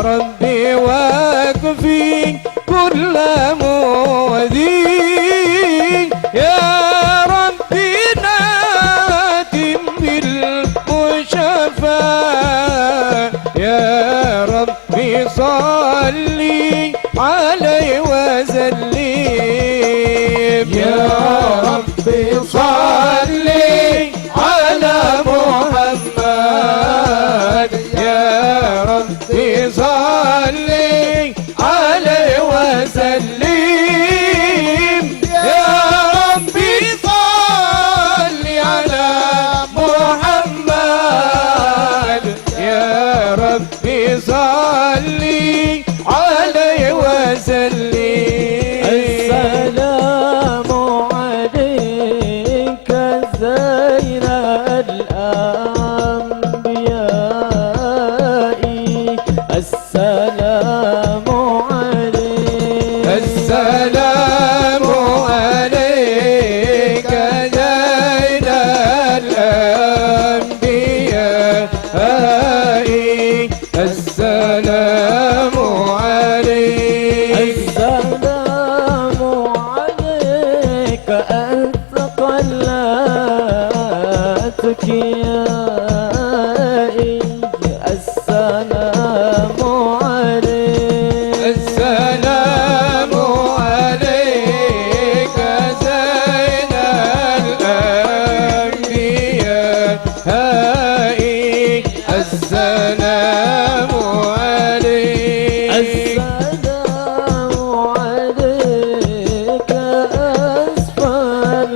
ربي واكفي كل مؤذي يا ربي ناتم بالمشفى يا ربي صلي عليه وسلم يا ربي صلي على محمد يا ربي صلي عليه وسلم يا ربي صلي على محمد يا ربي صلي عليه وسلم السلام عليك زين الأنبياء السلام عليك السلام عليك زين الأنبياء السلام عليك السلام عليك أثقلتك يا السلام عليك السلام عليك زين الأنبياء السلام عليك السلام عليك أسفل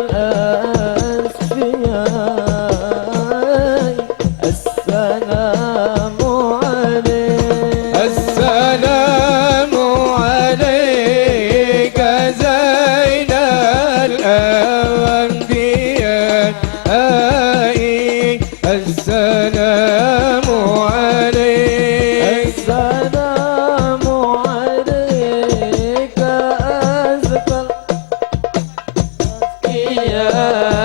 الأسفياء السلام عليك السلام عليك زين الأنبياء السلام عليك السلام عليك أزكى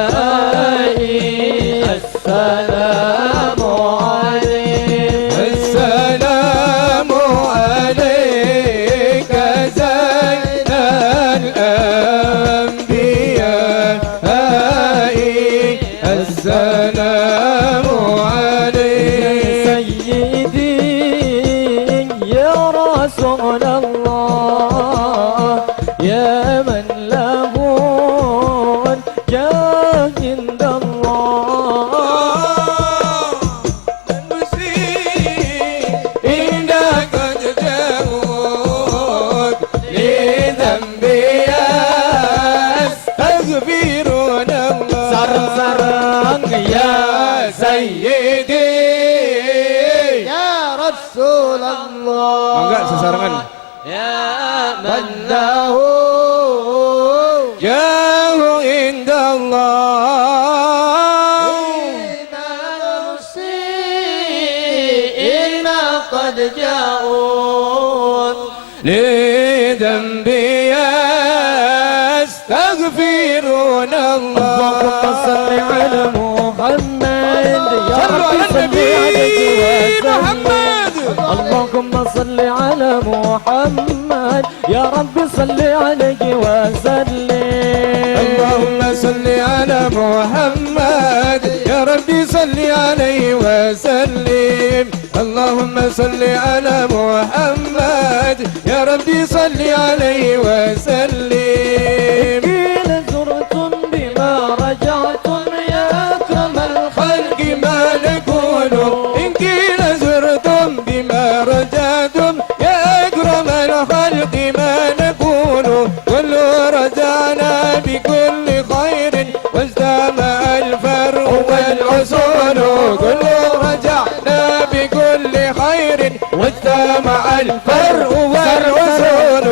الأتقياء السلام عليك السلام عليك زين الأنبياء السلام عليك سيدي يا رسول الله يا من له الجاه عند الله إنك قد جاءوك لذنبي أستغفرون الله sarang يا سيدي ya Rasulullah Mangga sesarangan ya man lahu جاه عند الله إن قد جاءوا لذنبي يستغفرون الله اللهم صل على محمد يا صلوا رب على صل النبي عليه وسلم محمد. اللهم صل على محمد يا رب صل عليه وسلم اللهم صل على محمد يا ربي صل عليه وسلم اللهم صل على محمد يا ربي صل عليه وسلم قيل زرتم بما رجعتم يا أكرم الخلق خلق ما نكون إن قيل زرتم بما رجعتم يا أكرم الخلق ما نكون كل رجعنا بكل خير واجتمع الفرع والأصول كل رجعنا بكل خير واجتمع الفرع والأصول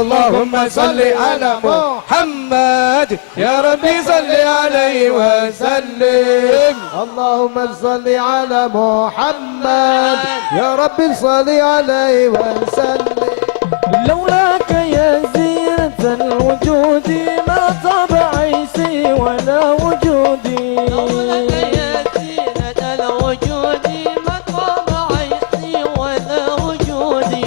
اللهم صل على محمد يا ربي صل عليه وسلم اللهم صل على محمد يا رب صل عليه وسلم لولاك يا زينة الوجود ما طاب عيسي ولا وجودي لولاك يا زينة الوجود ما طاب عيسي ولا وجودي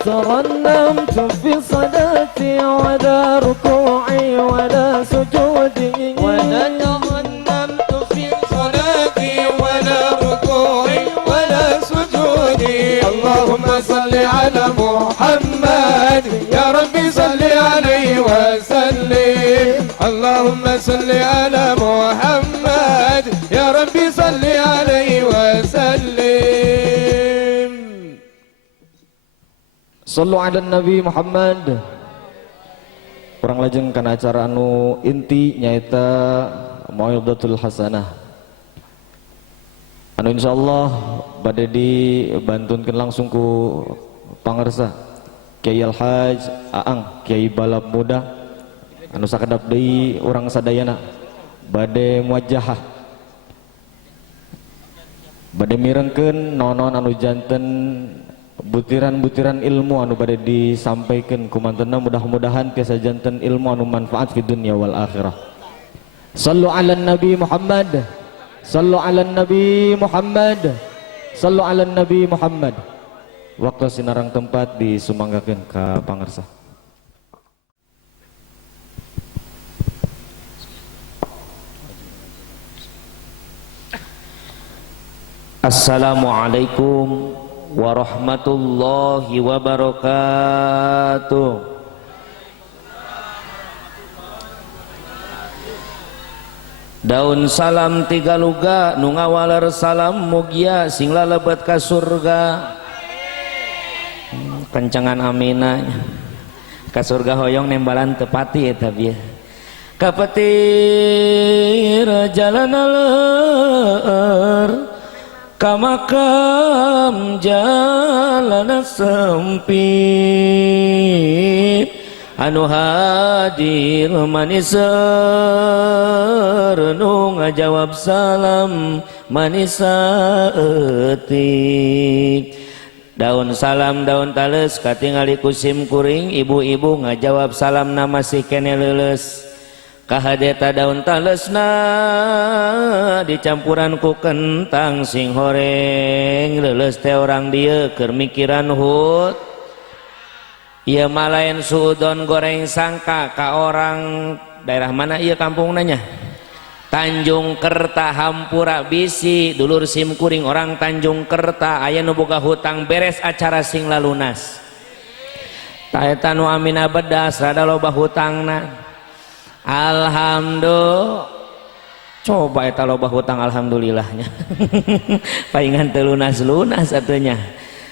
ترنمت في صلاتي ولا ركوعي ولا سجودي ولا ترنمت في صلاتي ولا ركوعي ولا سجودي اللهم صل على محمد يا ربي صل عليه وسلم اللهم صل على محمد يا ربي صل عليه وسلم. Sallu ala Nabi Muhammad. Kurang lajeng kana acara anu inti nyaeta Mau'izatul Hasanah. Anu insyaallah bade dibantunkeun langsung ku pangarsa Kiai Al-Haj Aang Kiai Balap Muda anu sakedap deui urang sadayana bade muwajjahah bade mirengkeun naon-naon anu janten butiran-butiran ilmu anu bade disampaikan kumantenna mudah-mudahan tiasa janten ilmu anu manfaat fi dunya wal akhirah. Sallu ala Nabi Muhammad. Sallu ala Nabi Muhammad. Sallu ala Nabi Muhammad. Waktu sinarang tempat disumanggakeun ka pangarsa. Assalamualaikum warahmatullahi wabarakatuh. Daun salam tiga luga nu ngawaler salam mugia sing lalebet ka surga. Kencengan amina ka surga hoyong nembalan tepati eta bieu. Kapetir jalan aleur ka makam jalan sempit anu hadir maniseur nu ngajawab salam manisa eutik. Daun salam daun tales katingali kusim kuring ibu-ibu ngajawab salam nama si kene leuleus. Kahadeta daun talesna dicampuran ku kentang sing horeng leuleus teh orang dieu keur mikiran hut ieu malayan suudon goreng sangka ka orang daerah mana ieu kampung nanya Tanjung Kerta Hampura bisi dulur sim kuring orang Tanjung Kerta aya nu boga hutang beres acara sing lalunas ta eta nu amina bedas rada loba hutangna. Alhamdulillah, coba eta loba hutang alhamdulillahnya. Paingan teu lunas-lunas atunya.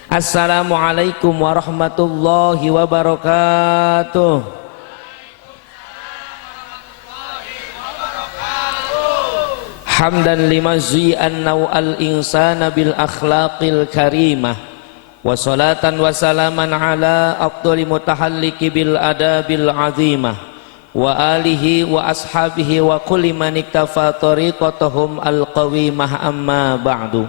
Assalamualaikum warahmatullahi wabarakatuh. Hamdan liman zuyana al insana bil akhlaqil karimah wa salatan wa salaman ala afdali mutahalliki bil adabil azimah wa alihi wa ashabihi wa kulli man iktafa tariqatahum alqawimah amma ba'du.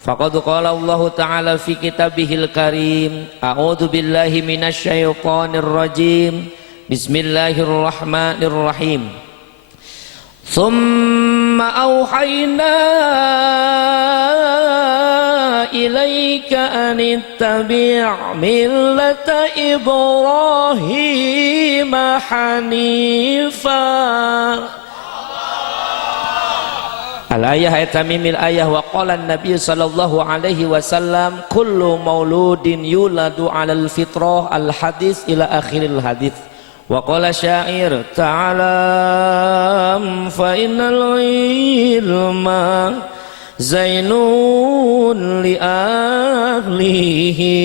Faqad qala Allah ta'ala fi kitabihil karim a'udzu billahi minasy syaithanir rajim bismillahirrahmanirrahim. Tsumma auhayna ilaika an ittabi' millata Ibrahim hanifa. Al-ayah ayat tamimil ayah wa qala an-nabiy sallallahu alaihi wasallam kullu mauludin yuladu 'alal fitrah al-hadis ila akhiril hadis. Wa qala syair ta'alam fa innal ilma zainun li ahlihi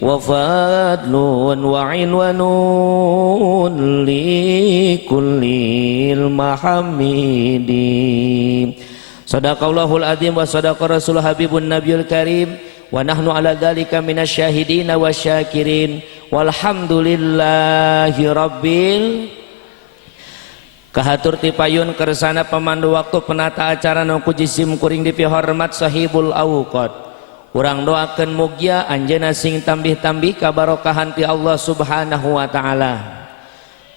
wa fadlun wa inwanun li kullil mahamidi. Sadaqallahul azim wa sadaqa rasul habibun nabiyul karim wa nahnu ala dzalika minasyahidin wasyakirin walhamdulillahi rabbil. Kahatur ti payun kersana pemandu waktu penata acara nu puji sim kuring dipihormat sahibul auqat. Urang doakeun mugia anjeunna sing tambih-tambih kabarokahan ti Allah Subhanahu wa taala.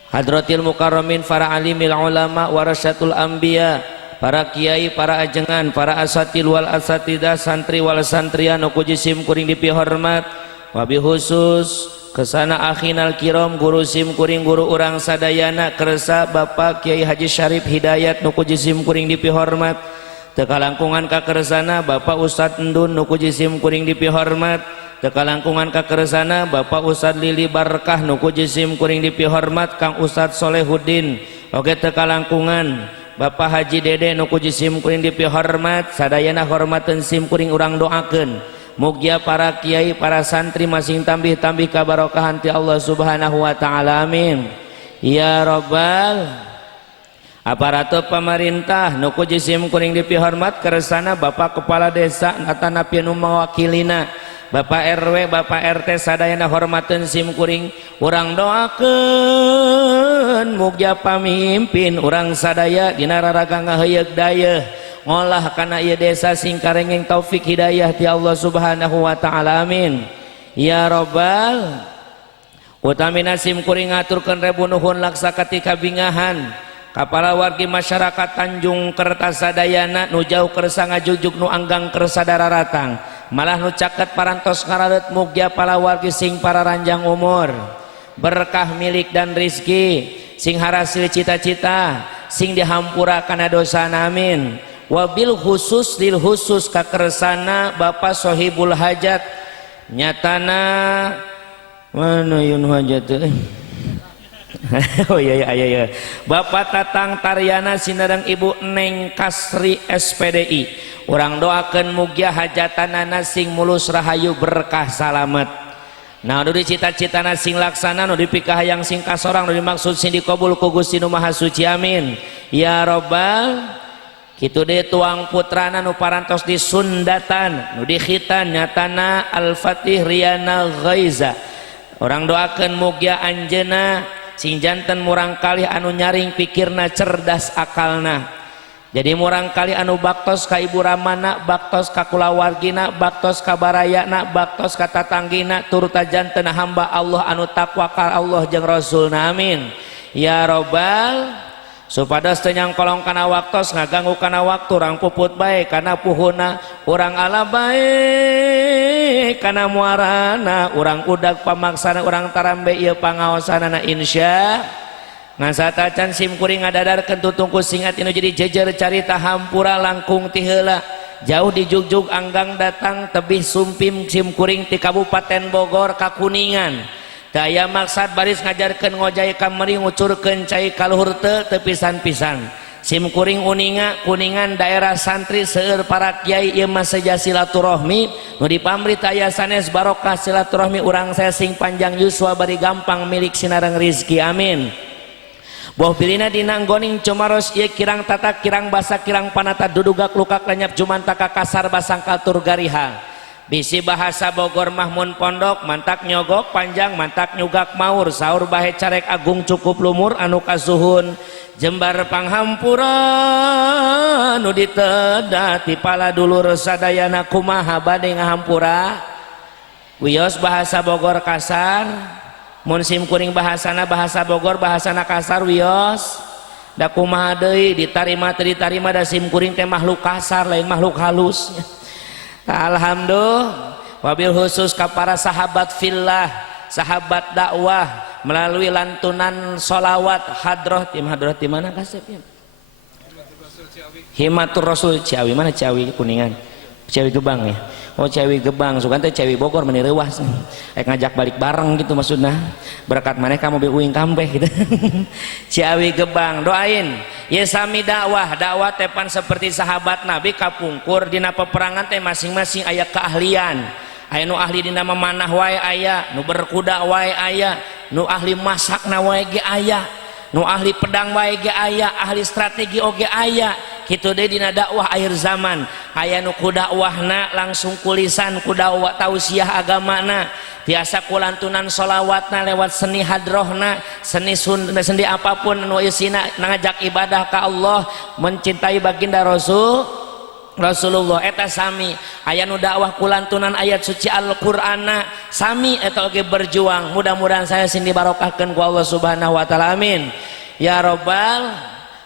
Hadratil mukarramin para alimil ulama warasatul anbiya para kiai, para ajengan, para asatid wal asatidah, santri wal santrian nu kujisim kuring dipihormat, wabi khusus kesana akhinal kiram guru sim kuring guru urang sadayana kersa Bapak Kiai Haji Syarif Hidayat nu kujisim kuring dipihormat, teka langkungan ka kersana Bapak Ustad Endun nu kujisim kuring dipihormat, teka langkungan ka kersana Bapak Ustad Lili Barkah nu kujisim kuring dipihormat, Kang Ustad Solehuddin oge teka langkungan Bapak Haji Dede nu kujisim kuring dipihormat, sadayana hormateun sim kuring urang doakeun mugia para kiai para santri masing tambih-tambih kabarokahan ti Allah Subhanahu wa taala, amin ya rabbal aparatur pemerintah nu kujisim kuring dipihormat kersana Bapak Kepala Desa atanapi nu mawakilina Bapak RW, Bapak RT sadayana hormateun sim kuring urang doakeun mugia pamimpin urang sadaya dina raraga ngaheuyeuh dayeuh ngolah kana ieu desa sing karengeng taufik hidayah ti Allah Subhanahu wa taala, amin ya rabbal utamina sim kuring ngaturkeun rebu nuhun laksa katika bingahan kapala wargi masyarakat Tanjung Kertasadayana nu jauh kersa ngajujuk nu anggang kersa dararatang malah nu caket parantos ngarareut mugia pala wargi sing para ranjang umur berkah milik dan rizki sing harasil cita-cita sing dihampura kana dosana, amin wabil khusus lil khusus ka kersana Bapak Sohibul Hajat nyatana mana yun hajat oh iya iya Bapak Tatang Taryana Sinareng Ibu Neng Kasri SPDI urang doakeun mugia hajatanana sing mulus rahayu berkah salamet nah nu dicita-citana sing laksana nu dipikahayang sing kasorang nu dimaksud sing dikabul ku Gusti Nu Maha Suci, amin ya rabbal kitu deui tuang putrana nu parantos disundatan nu dikhitan nyatana Al-Fatih Riana Ghaiza urang doakeun mugia anjeunna sing janten murang kalih anu nyaring pikirna cerdas akalna jadi murang kali anu baktos ka ibu ramana baktos ka kulawargina baktos ka barayana baktos ka tatanggina turut janten hamba Allah anu takwa ka Allah jeung Rasulna, amin ya rabbal supados teu nyangkolong kana waktos ngaganggu kana waktu urang puput bae kana puhuna urang ala bae kana muarana urang udag pamaksana urang tarambe ieu pangaosanana insya ngasatacan sim kuring ngadadarkeun tutungku singat inu jadi jejer carita hampura langkung ti heula jauh di jugjug anggang datang tebih sumpim sim kuring ti Kabupaten Bogor ka Kuningan daya maksad baris ngajarkeun ngojay kamari ngucurkeun cai kaluhur teu pisan-pisan sim kuring uninga Kuningan daerah santri seueur para kiai ieu mah seja silaturahmi nu dipamri aya sanes barokah silaturahmi urang saya sing panjang yuswa bari gampang milik sinareng rizki, amin boh pilina dina nggoning cumaros ieu kirang tata kirang basa kirang panata dudugak lukak lenyap jumantaka kasar basangkal tur gariha bisi bahasa Bogor Mahmun pondok mantak nyogok panjang mantak nyugak maur saur bahe carek agung cukup lumur anu kasuhun jembar panghampura nu diteda ti pala dulur sadayana kumaha bade ngahampura wios bahasa Bogor kasar mun sim kuring bahasana bahasa Bogor bahasana kasar wios da kumaha deui ditarima teu ditarima da sim kuring teh makhluk kasar lain makhluk halus alhamdulillah wabil khusus ka para sahabat fillah sahabat dakwah melalui lantunan sholawat hadroh ti mana kasep ya Himatur Rasul Ciawi mana Ciawi Kuningan Ciawi Gebang ya oh Ciawi Gebang sugan teh Ciawi Bogor meni reuwas ngajak balik bareng gitu maksudna berkat maneh kamu uing kampeh gitu Ciawi Gebang doain ye sami dakwah teh pan seperti sahabat Nabi kapungkur dina peperangan teh masing-masing aya keahlian aya nu ahli dina memanah wae aya nu berkuda wae aya nu ahli masakna wae ge aya nu ahli pedang wae ge aya ahli strategi oge aya kitu deui dina dakwah akhir zaman aya nu ku dakwahna langsung kulisan ku dakwah tausiah agamana tiasa kulantunan sholawatna lewat seni hadrohna seni apapun nu isina ngajak ibadah ka Allah mencintai baginda Rasulullah eta sami aya nu dakwah kulantunan ayat suci Al-Qur'anna sami eta oge berjuang mudah-mudahan saya sing dibarokahkeun ku Allah Subhanahu wa taala, amin ya rabbal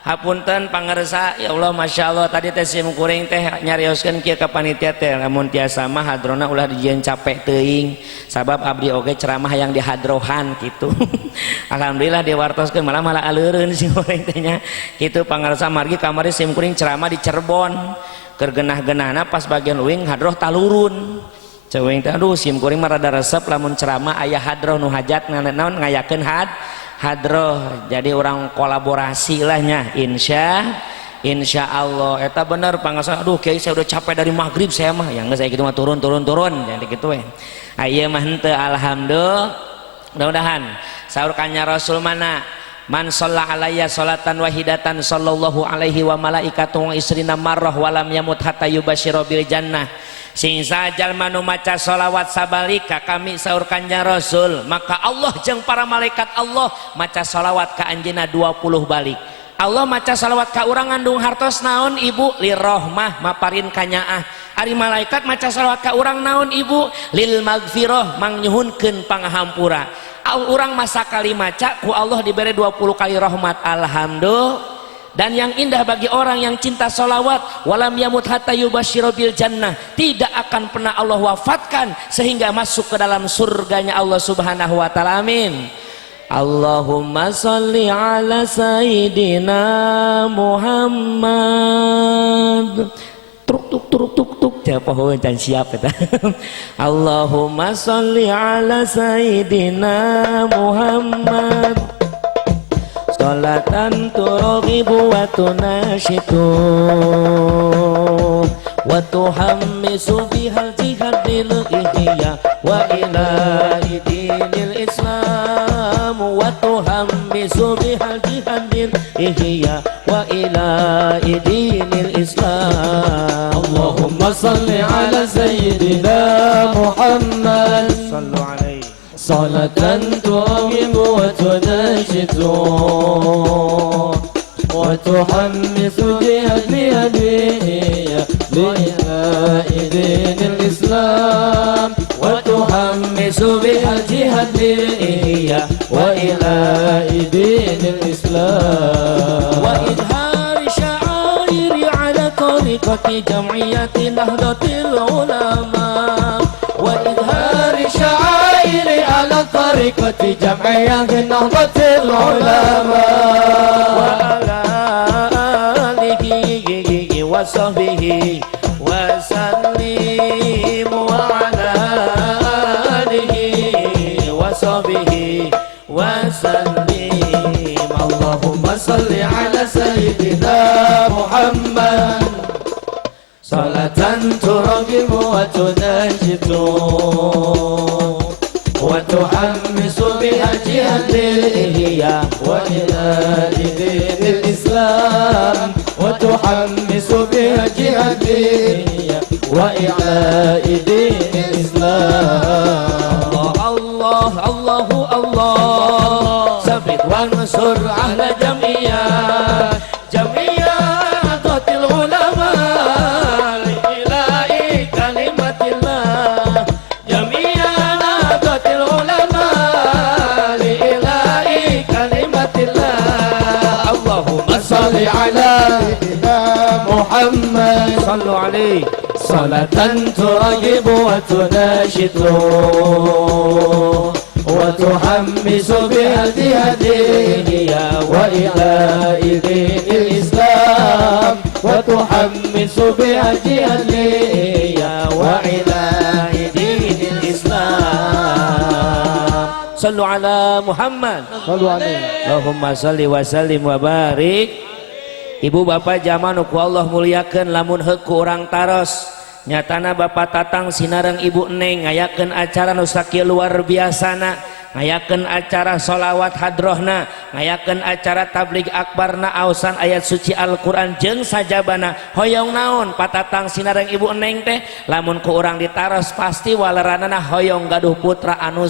hapunten pangarsa ya Allah Masya Allah tadi teh sim kuring teh nyarioskeun kieu ka panitia teh lamun tiasa mah hadrona ulah dijieun capek teuing sabab abdi oge ceramah yang dihadrohan gitu alhamdulillah diwartoskeun malah aleureun sim kuring teh nya kitu pangarsa margi kamari sim kuring ceramah di Cirebon keur genah-genahna pas bagian uing hadroh talurun ceuing teh aduh sim kuring mah rada resep lamun ceramah aya hadroh nu hajat naon ngayakeun hadroh jadi orang kolaborasi lahnya insya Allah eta bener pangasan aduh kiai saya udah capek dari maghrib saya mah yang saya gitu mah turun jadi gitu ayeuna mah henteu alhamdulillah mudah-mudahan saur kanya Rasul mana man shalla alayya sholatan wahidatan sallallahu alaihi wa malaikatu wa isrina marrah wa lam yamut hatta yubasyiru bil jannah sing sajal manu maca sholawat sabalika kami saur kanjeng Rasul maka Allah jeung para malaikat Allah maca sholawat ka anjeunna 20 balik Allah maca sholawat ka urang ngandung hartos naon ibu lirahmah maparin kanyaah ari malaikat maca sholawat ka urang naon ibu lil magfirah mangnyuhunkeun pangahampura urang masa kali maca ku Allah dibere 20 kali rahmat alhamdulillah. Dan yang indah bagi orang yang cinta sholawat walam yamut hatta yubasyiru bil jannah tidak akan pernah Allah wafatkan sehingga masuk ke dalam surganya Allah subhanahu wa ta'ala amin. Allahumma sholli ala sayyidina Muhammad truk japoh dan siap eta Allahumma sholli ala sayyidina Muhammad sholatan turghibu wa tunashitu wa tuhammisu bihal jihadil ihya wa ila dinil islam wa tuhammisu bihal jihadil ihya wa ila dinil islam Allahumma salli ala sayyidina Muhammad sallu alaihi salatan tu'awimu wa tunashitu wa tuhammisu bihadhiya lillahi dinil islam wa tuhammisu bihadhiya wa ilahi dinil islam wa idhari sya'airi ala tariqati jam'iyati nahdlatil ulama wa idhari sya'airi ala tariqati jam'iyati nahdlatil ulama wa ala alihi wa sahbihi wa sallim wa ala alihi wa sahbihi wa sallim Allahumma salli ala sayyidina Muhammad salatan turagibu wa tunashitu wa tuhammisu biha jihadil ihya wa ila dinil islam wa tuhammisu biha jihadil ihya wa ila dinil islam Allah Allahu Allah sabit wa nasur ahla jamiyah صلوا عليه صلاة ترغب وتناشد وتحمس بهديه وإلى دين الإسلام وتحمس بهديه وإلى دين الإسلام صلوا على محمد صلوا عليه اللهم صل وسلم وبارك. Ibu bapak zaman ku Allah muliakeun lamun heuku urang taros nyatana bapak tatang sinareng ibu neng ngayakeun acara nu sakieu luar biasana ngayakeun acara sholawat hadrohna ngayakeun acara tabligh akbarna ausan ayat suci Al-Qur'an jeung sajabana hoyong naon patatang sinareng ibu neng teh lamun ku urang ditaros pasti waleranana hoyong gaduh putra anu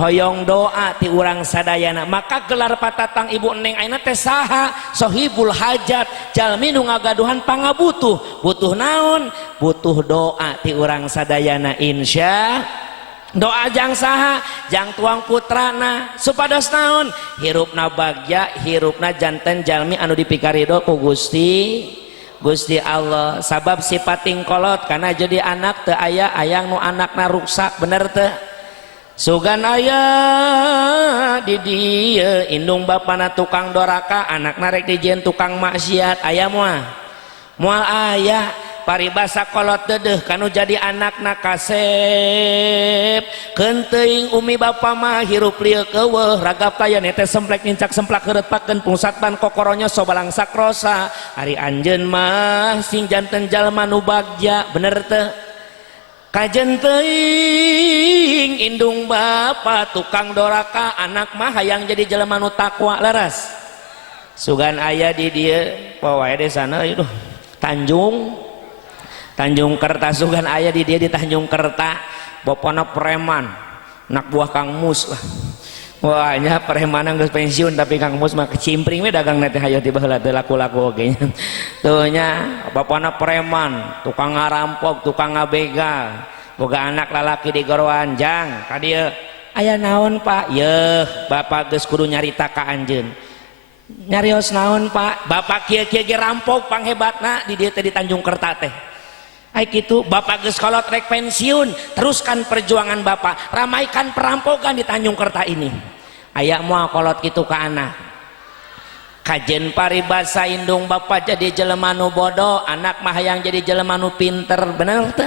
hoyong doa ti urang sadayana maka gelar patatang ibu neng ayeuna teh saha sohibul hajat jalmi nu ngagaduhan pangabutuh butuh naon butuh doa ti urang sadayana insya doa jang saha jang tuang putrana supados naon hirupna bagja hirupna janten jalmi anu dipikarido ku Gusti Allah sabab sipating kolot karena jadi anak teu aya ayang nu anakna ruksak bener teu sugan aya di dieu indung bapana tukang doraka anakna rek dijieun tukang maksiat aya moal aya paribasa kolot dedeh kanu jadi anakna kasep kenteing umi bapa mah hirup lieu keueuh ragap taya teh semplek nincak semplak heureut pakeun pungsatban kokoronya sobalang sakrosa ari anjeun mah sing janten jalma nu bagja bener teu kajen teuing indung bapa tukang doraka anak mah hayang jadi jelema nu takwa leres sugan aya di dieu poe de sana ieu Tanjung Kerta sugan aya di dia di Tanjung Kerta bapana preman anak buah Kang Mus lah wah nya preman geus pensiun tapi Kang Mus mah kecimpring we dagang teh hayo di baheula teu laku-laku oge nya teu nya bapana preman tukang ngarampok tukang ngabegal boga anak lalaki di goroan jang ka dieu aya naon Pak yeuh bapak geus kudu nyarita ka anjeun nyarios naon Pak bapak kieu-kieu ge rampok panghebatna di dieu teh di Tanjung Kerta teh ai kitu bapak geus kolot rek pensiun teruskan perjuangan bapak ramaikan perampokan di Tanjung Kerta ini aya moal kolot kitu ka anak kajen paribasa indung bapak jadi jelema nu bodoh anak mah hayang jadi jelema nu pinter bener teu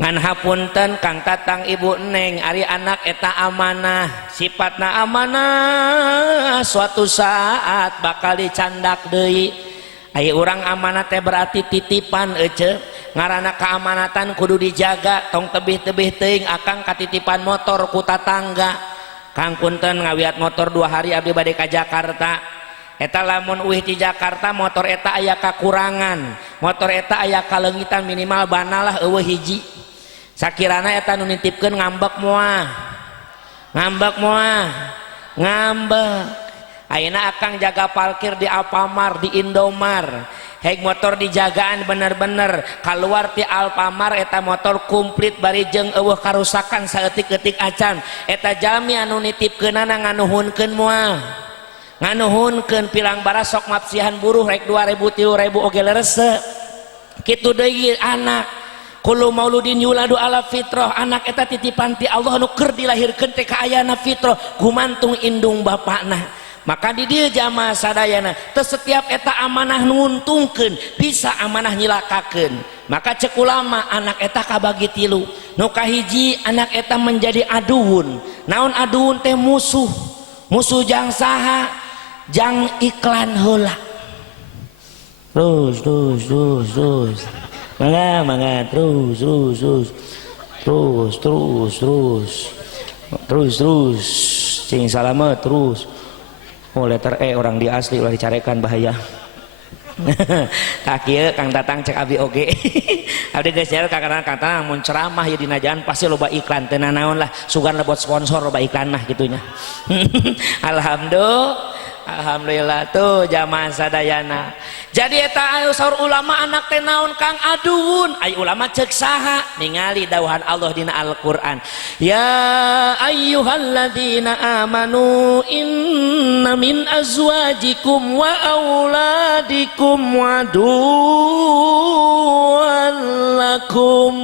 ngan hapunten Kang Tatang Ibu Neng ari anak eta amanah sifatna amanah suatu saat bakal dicandak deui aya urang amanah teh berarti titipan ece ngaranna keamanatan kudu dijaga tong tebih-tebih teuing akang katitipan motor ku tatangga Kang punten ngawiat motor 2 hari abdi bade ka Jakarta eta lamun uih di Jakarta motor eta aya kakurangan motor eta aya kalengitan minimal banalah eueuh hiji sakirana eta nu nitipkeun ngambek moal ngambek ayeuna akang jaga parkir di Alfamart di Indomar hek motor dijagaan bener-bener keluar ti Alfamart eta motor komplit bari jeung eueuh karusakan saeutik-eutik acan eta jalmi anu nitipkeunana nganuhunkeun moal nganuhunkeun pilang bara sok mapsihan buruh rek 2000 3000 oge lereseu kitu deui anak kullu mauludin yuladu ala fitrah anak eta titipan ti Allah anu keur dilahirkeun teh ka ayana fitrah gumantung indung bapana maka di dieu jamaah sadayana teu setiap eta amanah nguntungkeun bisa amanah nyilakakeun maka cek ulama anak eta kabagi 3 nu kahiji anak eta menjadi aduun naon aduun teh musuh jang saha jang iklan heula terus mangga terus cing salamet terus oh letter E orang di asli ulah dicarekan bahaya tak kieu Kang Tatang cek abi oge abdi geus nyaret kakana Kang Tatang mun ceramah ya dina jalan pasti loba iklan teu naon lah sugan lebot sponsor loba iklan mah gitunya alhamdulillah tuh jamaah sadayana jadi eta saur ulama anak teh naon Kang aduun ai ulama ceuk saha ningali dawuhan Allah dina Al-Qur'an ya ayyuhalladzina amanu inna min azwajikum wa auladikum waduwwan lakum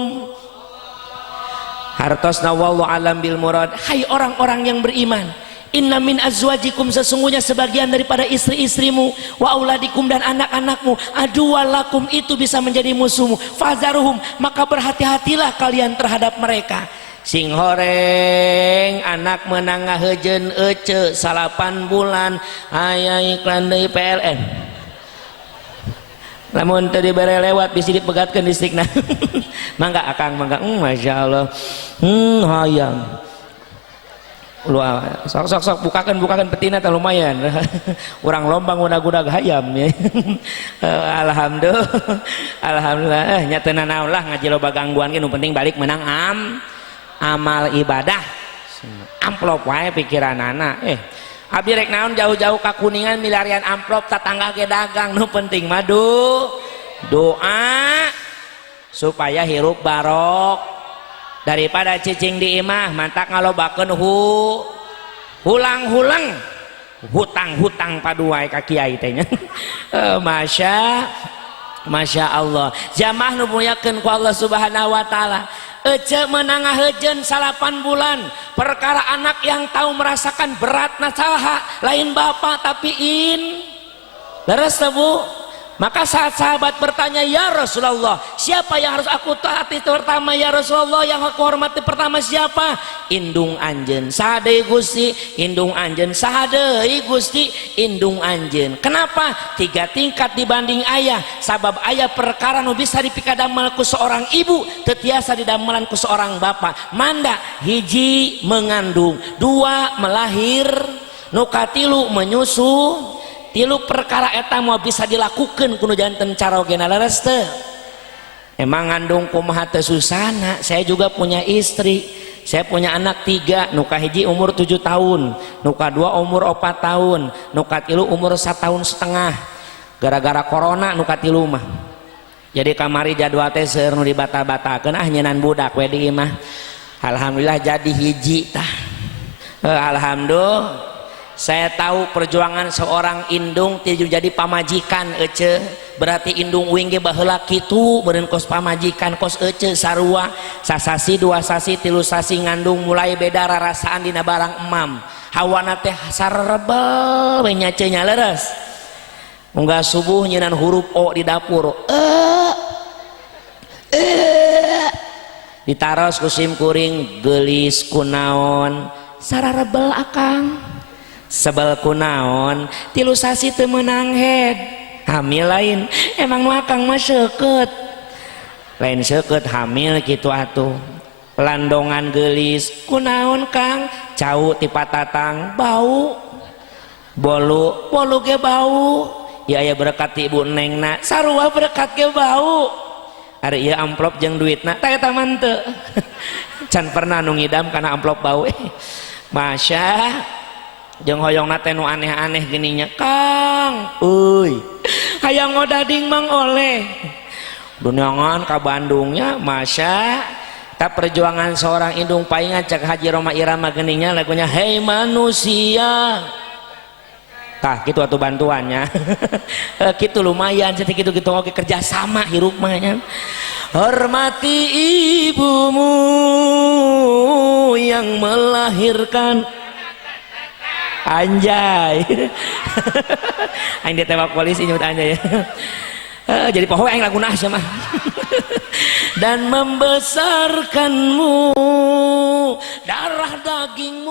hartosna wallahu alam bil murad hai orang-orang yang beriman inna min azwajikum sesungguhnya sebagian daripada istri-istrimu wa auladikum dan anak-anakmu aduwalakum itu bisa menjadi musuhmu fazaruhum maka berhati-hatilah kalian terhadap mereka sing horeng anak menang ngaheujeun ece 8 bulan aya iklan deui PLN lamun teu dibere lewat bisa dipegatkeun listrikna mangga akang mangga masyaallah hayang lu sok bukakan betina teh lumayan urang lombang udag-udag hayam ya alhamdulillah nya teu naon lah ngaji loba gangguan ge nu penting balik menang amal ibadah amplop wae pikiranana abdi rek naon jauh-jauh ka Kuningan milarian amplop tatangga ge dagang nu penting mah doa supaya hirup barok daripada cicing di imah mantak ngalobakeun hulang-hulang hutang-hutang paduai ka kiai teh nya. Masya Allah jamaah nu muliakeun ku Allah Subhanahu wa taala. Ece menangah hejen 8 bulan perkara anak yang tahu merasakan berat nasaha lain bapak tapi leres Bu. Maka saat sahabat bertanya, ya Rasulullah, siapa yang harus aku taati pertama ya Rasulullah, yang aku hormati pertama siapa? Indung anjen sahadei Gusti, indung anjen sahadei Gusti, indung anjen. Kenapa? 3 tingkat dibanding ayah. Sabab ayah perkara nu bisa dipikadamel ku seorang ibu tetiasa didamelan ku seorang bapak. Manda hiji mengandung, 2 melahir, nu katilu menyusu. Tilu perkara eta mau bisa dilakukan kudu janten cara oge leres teu. Emang ngandung kumaha teu susana. Saya juga punya istri. Saya punya anak 3, nu kahiji umur 7 tahun, nu kadua umur 4 tahun, nu katilu umur 1 tahun setengah. Gara-gara corona nu katilu mah. Jadi kamari jadwal teh seueur nu dibata-batakeun nyenan budak we di imah. Alhamdulillah jadi hiji tah. Alhamdulillah. Saya tahu perjuangan seorang indung tidak jadi pamajikan ece. Berarti indung uing ge baheula kitu beureun kos pamajikan kos ece sarua sasasi 2 sasi 3 sasi ngandung mulai beda rarasaan dina barang emam. Hawana teh sarerebel we nya nya leres. Munggah subuh nyeunan huruf O di dapur. Ditaros ku sim kuring geulis kunaon sarerebel akang. Sebel kunaon 3 sasi teu meunang head hamil lain emang nu akang mah seukeut lain seukeut hamil kitu atuh landongan geulis kunaon Kang cau ti patatang bau bolu ge bau ya aya berkat ti ibu nengna sarua berkat ge bau ari ieu amplop jeung duitna tah eta mah teu can pernah nu ngidam kana amplop bau masya jeung hoyongna teh nu aneh-aneh geuning nya Kang euy hayang ngodading mang oleh dunyangan ka Bandungnya masya tak perjuangan seorang indung paingan cek Haji Roma Irama geuning nya lagunya hei manusia tah kitu atuh bantuannya kitu lumayan jadi kitu-kitu oke kerja sama hirup mah nya hormati ibumu yang melahirkan anjay aing ditembak polisi nyebut anjay ya. Jadi poho aing laguna asa mah dan membesarkanmu darah dagingmu